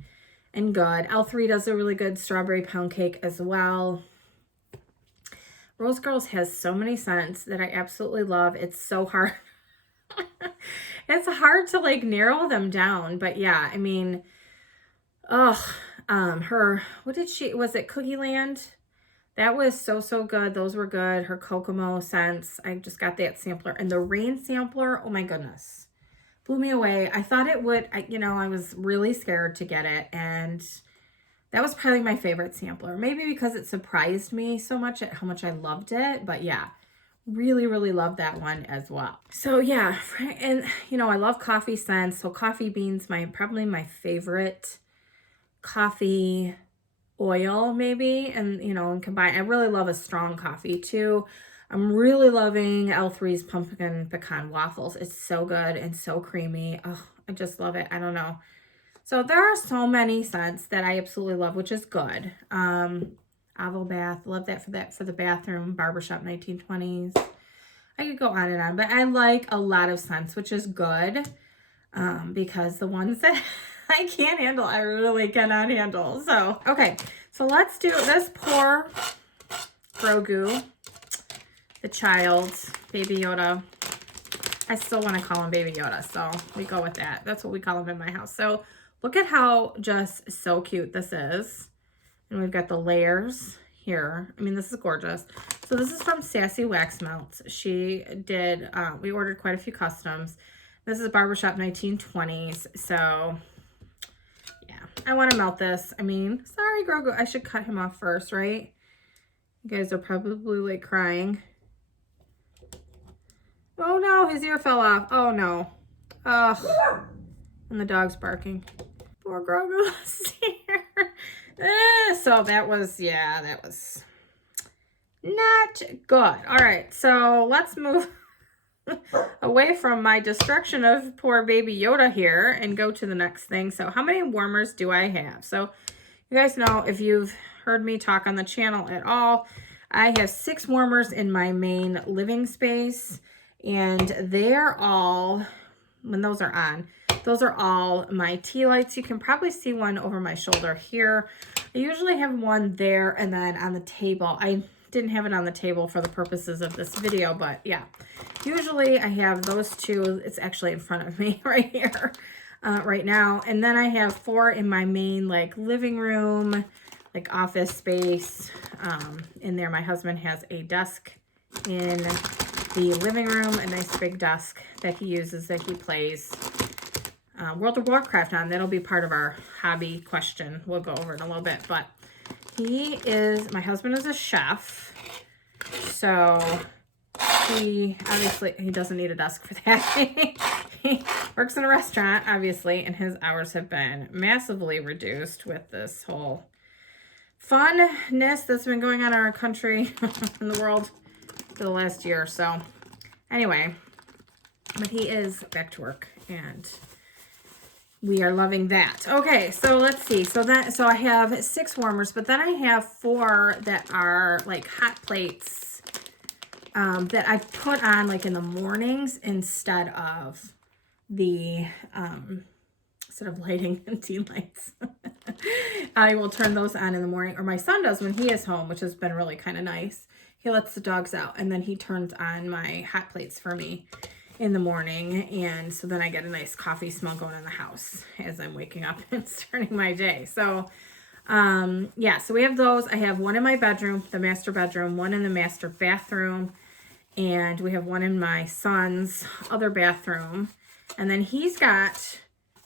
and good. L3 does a really good strawberry pound cake as well. Rose Girls has so many scents that I absolutely love. It's so hard. It's hard to like narrow them down, but yeah, I mean, what did she, was it Cookie Land? That was so good. Those were good. Her Kokomo scents. I just got that sampler, and the Rain sampler, oh my goodness, blew me away. I thought it would, I was really scared to get it, and that was probably my favorite sampler. Maybe because it surprised me so much at how much I loved it, but yeah, really loved that one as well. So yeah, and I love coffee scents. So coffee beans, probably my favorite coffee oil maybe, and and combine. I really love a strong coffee too. I'm really loving L3's pumpkin pecan waffles. It's so good and so creamy. Oh, I just love it. I don't know. So there are so many scents that I absolutely love, which is good. Avo Bath, love that for the bathroom. Barbershop 1920s. I could go on and on, but I like a lot of scents, which is good, because the ones that I can't handle, I really cannot handle. So, okay, so let's do this. Poor Grogu, the child, Baby Yoda. I still want to call him Baby Yoda, so we go with that. That's what we call him in my house. So look at how just so cute this is. And we've got the layers here. I mean, this is gorgeous. So this is from Sassy Wax Melts. She did, we ordered quite a few customs. This is Barbershop 1920s. So yeah, I want to melt this. I mean, sorry, Grogu. I should cut him off first, right? You guys are probably like crying. Oh no, his ear fell off. Oh no. Oh, and the dog's barking. Poor Grogu's ear. So that was not good. All right, so let's move away from my destruction of poor Baby Yoda here and go to the next thing. So how many warmers do I have? So you guys know, if you've heard me talk on the channel at all, I have 6 warmers in my main living space, and they're all, when those are on, those are all my tea lights. You can probably see one over my shoulder here. I usually have one there, and then on the table. I didn't have it on the table for the purposes of this video, but yeah. Usually I have those 2. It's actually in front of me right here right now. And then I have 4 in my main like living room, like office space. In there, my husband has a desk in the living room, a nice big desk that he uses, that he plays World of Warcraft on. That'll be part of our hobby question. We'll go over it in a little bit, but my husband is a chef, so he doesn't need a desk for that. He works in a restaurant, obviously, and his hours have been massively reduced with this whole funness that's been going on in our country and the world for the last year or so. Anyway, but he is back to work, and we are loving that. Okay, so let's see. So I have 6 warmers, but then I have 4 that are like hot plates that I've put on like in the mornings instead of the lighting and tea lights. I will turn those on in the morning, or my son does when he is home, which has been really kind of nice. He lets the dogs out and then he turns on my hot plates for me in the morning, and so then I get a nice coffee smell going in the house as I'm waking up and starting my day. So yeah, so we have those. I have one in my bedroom, the master bedroom, one in the master bathroom, and we have one in my son's other bathroom. And then he's got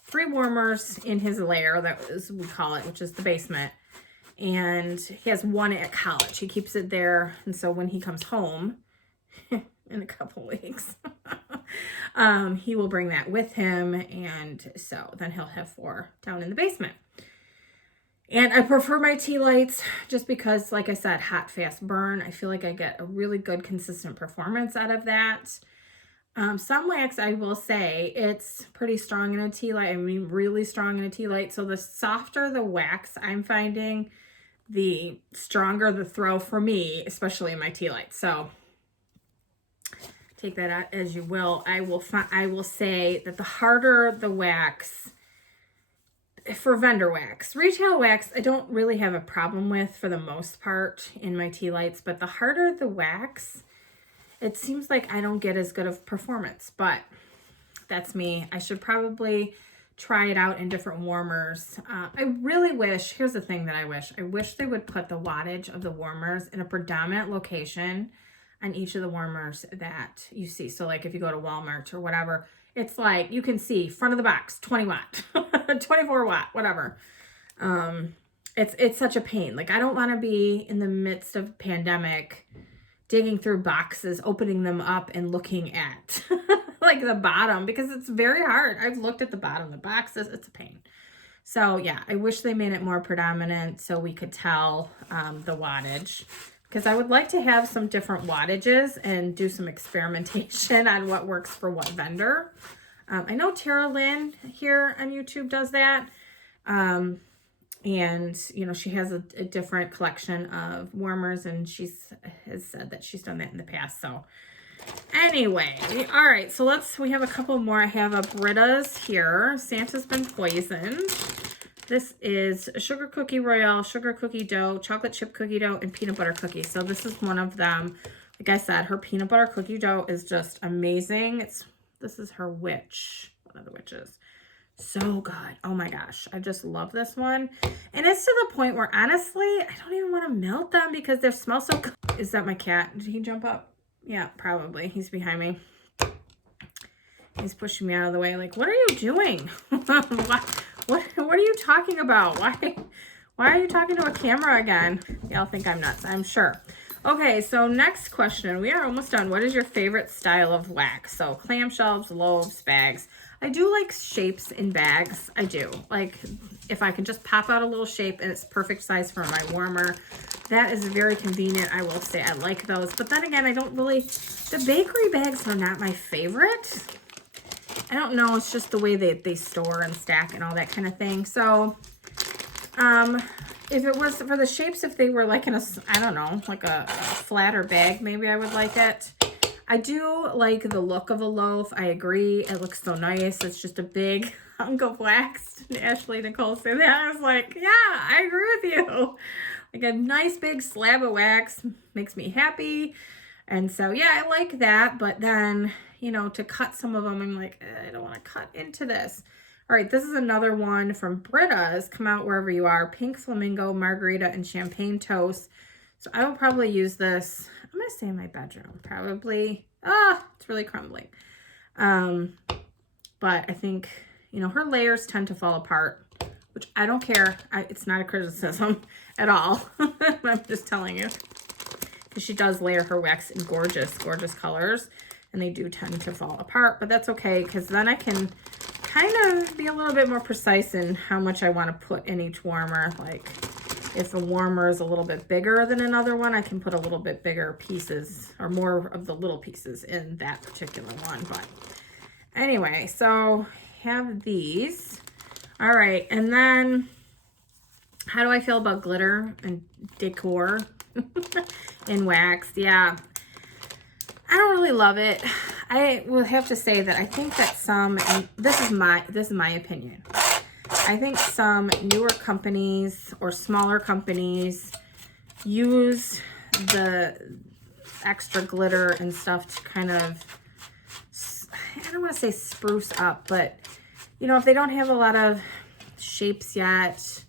3 warmers in his lair, that is, we call it, which is the basement. And he has one at college. He keeps it there, and so when he comes home in a couple weeks, he will bring that with him, and so then he'll have 4 down in the basement. And I prefer my tea lights just because, like I said, hot, fast burn. I feel like I get a really good, consistent performance out of that. Some wax, I will say, it's pretty strong in a tea light. I mean, really strong in a tea light. So the softer the wax I'm finding, the stronger the throw for me, especially in my tea light. So take that out as you will. I will say that the harder the wax, for vendor wax, retail wax, I don't really have a problem with for the most part in my tea lights, but the harder the wax, it seems like I don't get as good of performance, but that's me. I should probably try it out in different warmers. I really wish, here's the thing that I wish they would put the wattage of the warmers in a predominant location on each of the warmers that you see. So like if you go to Walmart or whatever, it's like you can see front of the box, 20 watt, 24 watt, whatever. It's such a pain. Like I don't want to be in the midst of pandemic digging through boxes, opening them up and looking at like the bottom, because it's very hard. I've looked at the bottom of the boxes. It's a pain. So yeah, I wish they made it more predominant so we could tell the wattage, because I would like to have some different wattages and do some experimentation on what works for what vendor. I know Tara Lynn here on YouTube does that. And, you know, she has a different collection of warmers, and has said that she's done that in the past. So anyway, all right, so we have a couple more. I have a Brita's here. Santa's Been Poisoned. This is a sugar cookie royale, sugar cookie dough, chocolate chip cookie dough, and peanut butter cookie. So this is one of them. Like I said, her peanut butter cookie dough is just amazing. This is her witch, one of the witches. So good. Oh my gosh. I just love this one. And it's to the point where honestly, I don't even want to melt them because they smell so good. Is that my cat? Did he jump up? Yeah, probably. He's behind me. He's pushing me out of the way. Like, what are you doing? What are you talking about? Why are you talking to a camera again? Y'all think I'm nuts, I'm sure. Okay, so next question. We are almost done. What is your favorite style of wax? So clamshells, loaves, bags. I do like shapes in bags. I do. Like if I can just pop out a little shape and it's perfect size for my warmer, that is very convenient. I will say I like those. But then again, the bakery bags are not my favorite. I don't know. It's just the way they store and stack and all that kind of thing. So if it was for the shapes, if they were like in I don't know, like a flatter bag, maybe I would like it. I do like the look of a loaf. I agree. It looks so nice. It's just a big hunk of wax. Ashley Nicole said that. I was like, yeah, I agree with you. Like a nice big slab of wax makes me happy. And so, yeah, I like that. But then, you know, to cut some of them, I'm like, I don't want to cut into this. All right, this is another one from Brita's. Come out wherever you are. Pink Flamingo, Margarita, and Champagne Toast. So I will probably use this. I'm going to stay in my bedroom, probably. It's really crumbling. But I think, you know, her layers tend to fall apart, which I don't care. It's not a criticism at all. I'm just telling you. Because she does layer her wax in gorgeous, gorgeous colors. And they do tend to fall apart. But that's okay, because then I can kind of be a little bit more precise in how much I want to put in each warmer. Like, if a warmer is a little bit bigger than another one, I can put a little bit bigger pieces or more of the little pieces in that particular one. But anyway, so have these. All right, and then how do I feel about glitter and decor in wax? Yeah, I don't really love it. I will have to say that I think that some, and this is my opinion. I think some newer companies or smaller companies use the extra glitter and stuff to kind of, I don't want to say spruce up, but you know, if they don't have a lot of shapes yet,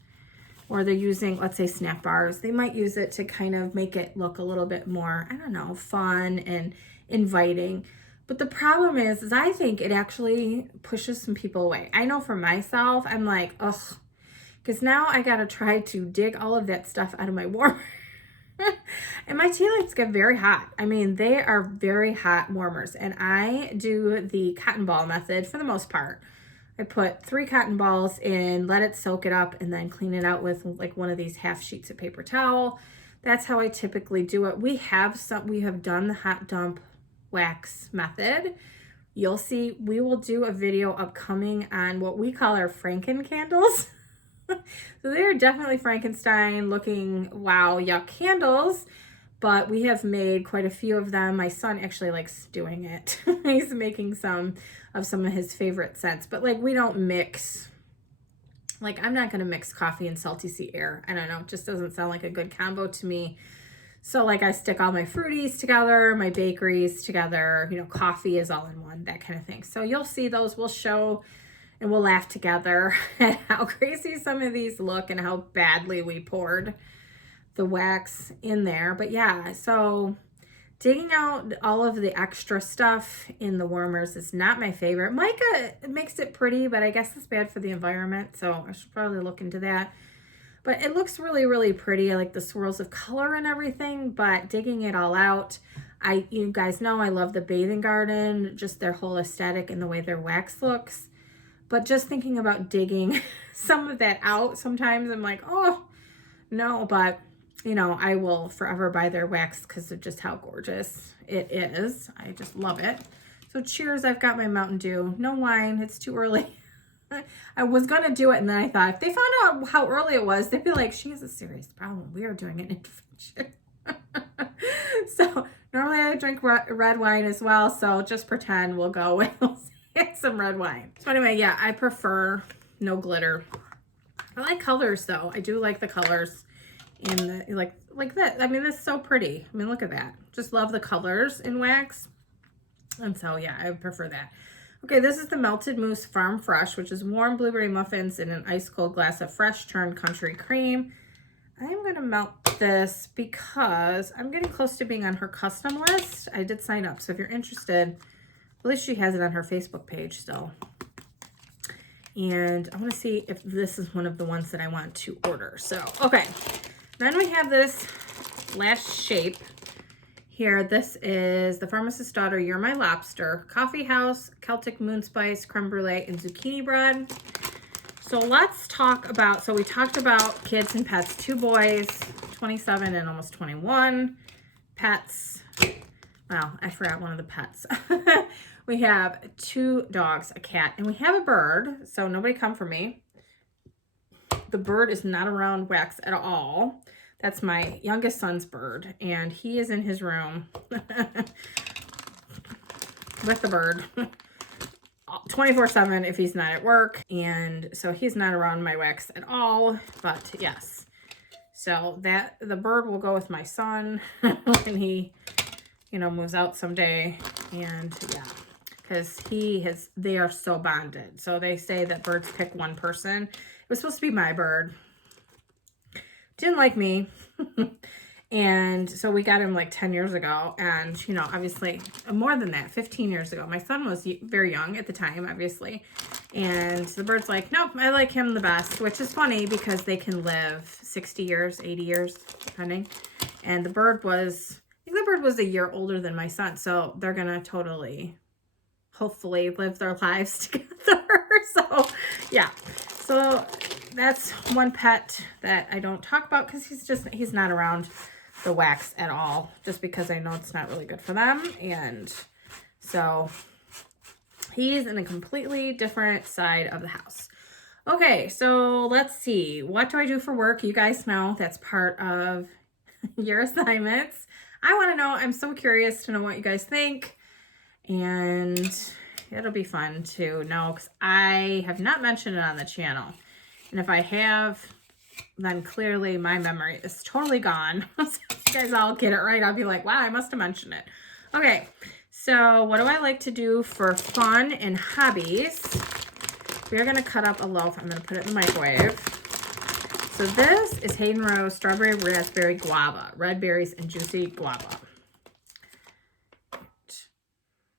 or they're using, let's say, snap bars, they might use it to kind of make it look a little bit more, I don't know, fun and inviting. But the problem is I think it actually pushes some people away. I know for myself, I'm like, ugh, because now I got to try to dig all of that stuff out of my warmer. And my tea lights get very hot. I mean, they are very hot warmers. And I do the cotton ball method for the most part. I put 3 cotton balls in, let it soak it up, and then clean it out with like one of these half sheets of paper towel. That's how I typically do it. We have done the hot dump wax method. You'll see, we will do a video upcoming on what we call our Franken candles. So they're definitely Frankenstein looking, wow, yuck candles, but we have made quite a few of them. My son actually likes doing it. He's making some of his favorite scents, but like we don't mix, like I'm not going to mix coffee and salty sea air. I don't know. It just doesn't sound like a good combo to me. So like I stick all my fruities together, my bakeries together, you know, coffee is all in one, that kind of thing. So you'll see those, we'll show and we'll laugh together at how crazy some of these look and how badly we poured the wax in there. But yeah, so digging out all of the extra stuff in the warmers is not my favorite. Mica makes it pretty, but I guess it's bad for the environment, so I should probably look into that. But it looks really, really pretty. I like the swirls of color and everything, but digging it all out, you guys know I love the Bathing Garden, just their whole aesthetic and the way their wax looks. But just thinking about digging some of that out, sometimes I'm like, oh, no. But, you know, I will forever buy their wax because of just how gorgeous it is. I just love it. So cheers, I've got my Mountain Dew. No wine, it's too early. I was going to do it, and then I thought, if they found out how early it was, they'd be like, she has a serious problem. We are doing an intervention. So normally I drink red wine as well, so just pretend we'll go and we'll get some red wine. So anyway, yeah, I prefer no glitter. I like colors though. I do like the colors in the, like that. I mean, this is so pretty. I mean, look at that. Just love the colors in wax. And so yeah, I prefer that. Okay, this is the Melted Mousse Farm Fresh, which is warm blueberry muffins in an ice cold glass of fresh churned country cream. I'm going to melt this because I'm getting close to being on her custom list. I did sign up, so if you're interested, at least she has it on her Facebook page still. And I want to see if this is one of the ones that I want to order. So, okay. Then we have this last shape here. This is the Pharmacist's Daughter, You're My Lobster, Coffee House, Celtic Moon Spice, Creme Brulee, and Zucchini Bread. So let's talk about, so we talked about kids and pets, 2 boys, 27 and almost 21. Pets, well, I forgot one of the pets. We have 2 dogs, a cat, and we have a bird. So nobody come for me. The bird is not around wax at all. That's my youngest son's bird, and he is in his room with the bird 24/7 if he's not at work. And so he's not around my wax at all, but yes. So that the bird will go with my son when he, you know, moves out someday. And yeah, because they are so bonded. So they say that birds pick one person. It was supposed to be my bird. Didn't like me. And so we got him like 10 years ago. And, you know, obviously more than that, 15 years ago. My son was very young at the time, obviously. And the bird's like, nope, I like him the best, which is funny because they can live 60 years, 80 years, depending. And the bird was, I think the bird was a year older than my son. So they're going to totally, hopefully, live their lives together. So, yeah. So that's one pet that I don't talk about because he's not around the wax at all, just because I know it's not really good for them. And so he's in a completely different side of the house. Okay, so let's see. What do I do for work? You guys know that's part of your assignments. I want to know. I'm so curious to know what you guys think. And it'll be fun to know because I have not mentioned it on the channel. And if I have, then clearly my memory is totally gone. So you guys all get it right. I'll be like, wow, I must have mentioned it. Okay, so what do I like to do for fun and hobbies? We're going to cut up a loaf. I'm going to put it in the microwave. So this is Hayden Rose Strawberry Raspberry Guava. Red berries and juicy guava.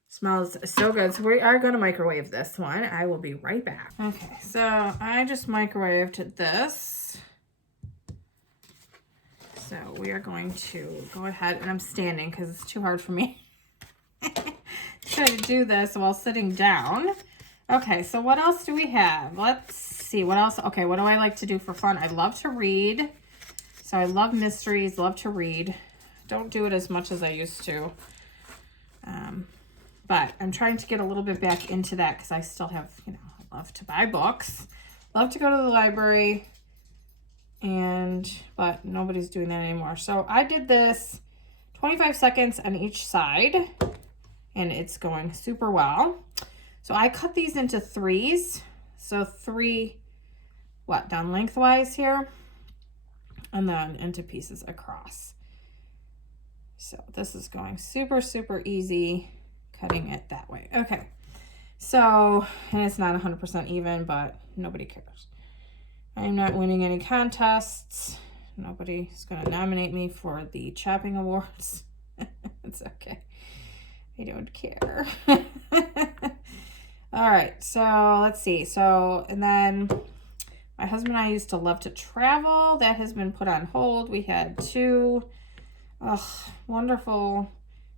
Smells so good. So we are going to microwave this one. I will be right back. Okay, so I just microwaved this. So we are going to go ahead, and I'm standing because it's too hard for me try to do this while sitting down. Okay, so what else do we have? Let's see. What else? Okay, what do I like to do for fun? I love to read. So I love mysteries, love to read. Don't do it as much as I used to. But I'm trying to get a little bit back into that because I still have, you know, I love to buy books. Love to go to the library. But nobody's doing that anymore. So I did this 25 seconds on each side. And it's going super well. So I cut these into threes. So three, down lengthwise here. And then into pieces across. So this is going super, super easy, cutting it that way. Okay. So, and it's not 100% even, but nobody cares. I'm not winning any contests. Nobody's going to nominate me for the chopping awards. It's okay. I don't care. All right, so let's see. So, and then my husband and I used to love to travel. That has been put on hold. We had two wonderful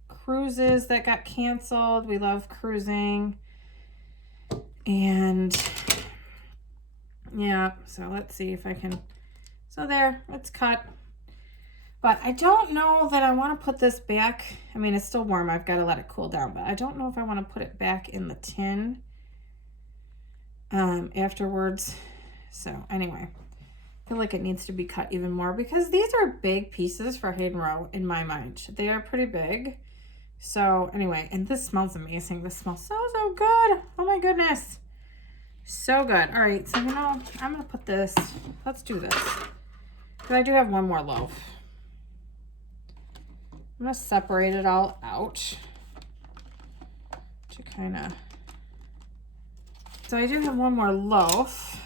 cruises that got canceled. We love cruising. And yeah, so let's see if I can. So there, it's cut. But I don't know that I want to put this back. I mean, it's still warm. I've got to let it cool down. But I don't know if I want to put it back in the tin afterwards. So anyway, I feel like it needs to be cut even more because these are big pieces for Hayden Row in my mind. They are pretty big. So anyway, and this smells amazing. This smells so, so good. Oh my goodness. So good. All right, so you know, I'm going to put this, let's do this. Because I do have one more loaf. I'm going to separate it all out to kind of, so I do have one more loaf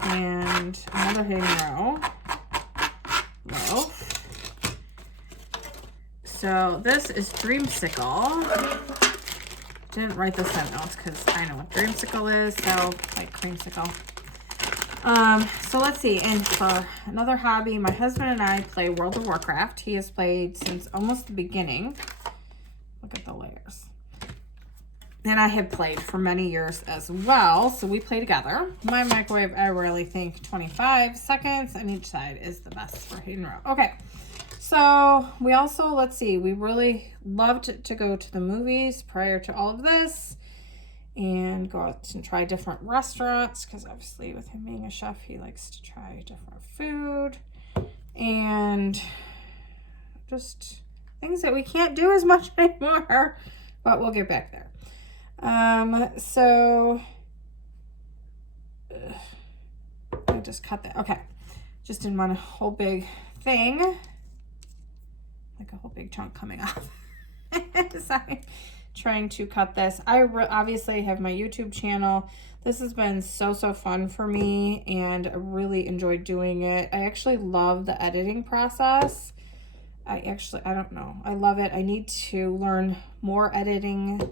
and another Hayden Row loaf. So this is Dreamsicle. Didn't write this in notes because I know what Dreamsicle is, so like creamsicle. So let's see, and for another hobby, my husband and I play World of Warcraft. He has played since almost the beginning. Look at the layers. And I have played for many years as well, so we play together. My microwave, I really think 25 seconds on each side is the best for Hayden Row. Okay, so we also, let's see, we really loved to go to the movies prior to all of this. And go out and try different restaurants because obviously with him being a chef, he likes to try different food and just things that we can't do as much anymore, but we'll get back there. So I just cut that. Okay. Just didn't want a whole big thing, like a whole big chunk coming off. Sorry. Trying to cut this. I obviously have my YouTube channel. This has been so fun for me and I really enjoyed doing it. I actually love the editing process. I don't know. I love it. I need to learn more editing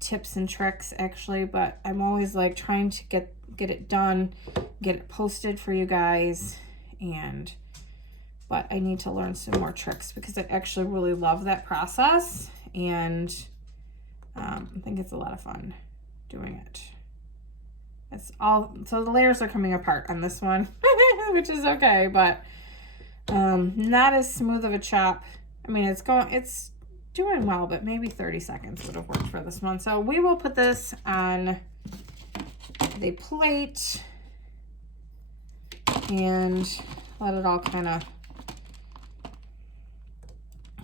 tips and tricks actually, but I'm always like trying to get it done, get it posted for you guys, but I need to learn some more tricks because I actually really love that process and I think it's a lot of fun doing it. It's all, so the layers are coming apart on this one, which is okay, but not as smooth of a chop. I mean, it's doing well, but maybe 30 seconds would have worked for this one. So we will put this on the plate and let it all kind of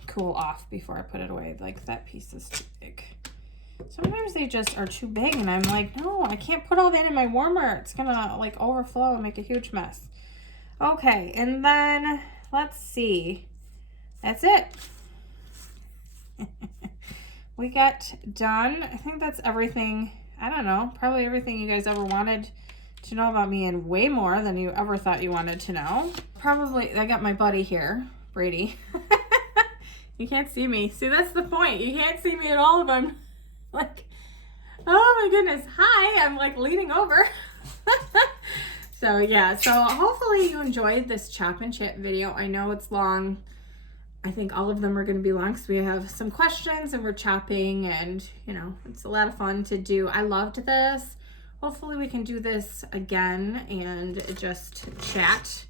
cool off before I put it away. Like, that piece is too big. Sometimes they just are too big and I'm like, no, I can't put all that in my warmer. It's gonna like overflow and make a huge mess. Okay, and then let's see. That's it. We got done. I think that's everything. I don't know, probably everything you guys ever wanted to know about me, and way more than you ever thought you wanted to know. Probably, I got my buddy here, Brady. You can't see me. See, that's the point. You can't see me at all if I'm like, oh my goodness, hi, I'm like leaning over. So yeah, so hopefully you enjoyed this chop and chip video. I know it's long. I think all of them are going to be long because we have some questions and we're chopping, and you know, it's a lot of fun to do. I loved this. Hopefully we can do this again and just chat.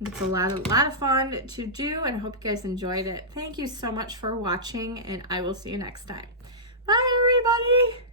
It's a lot of fun to do, and I hope you guys enjoyed it. Thank you so much for watching, and I will see you next time. Bye, everybody.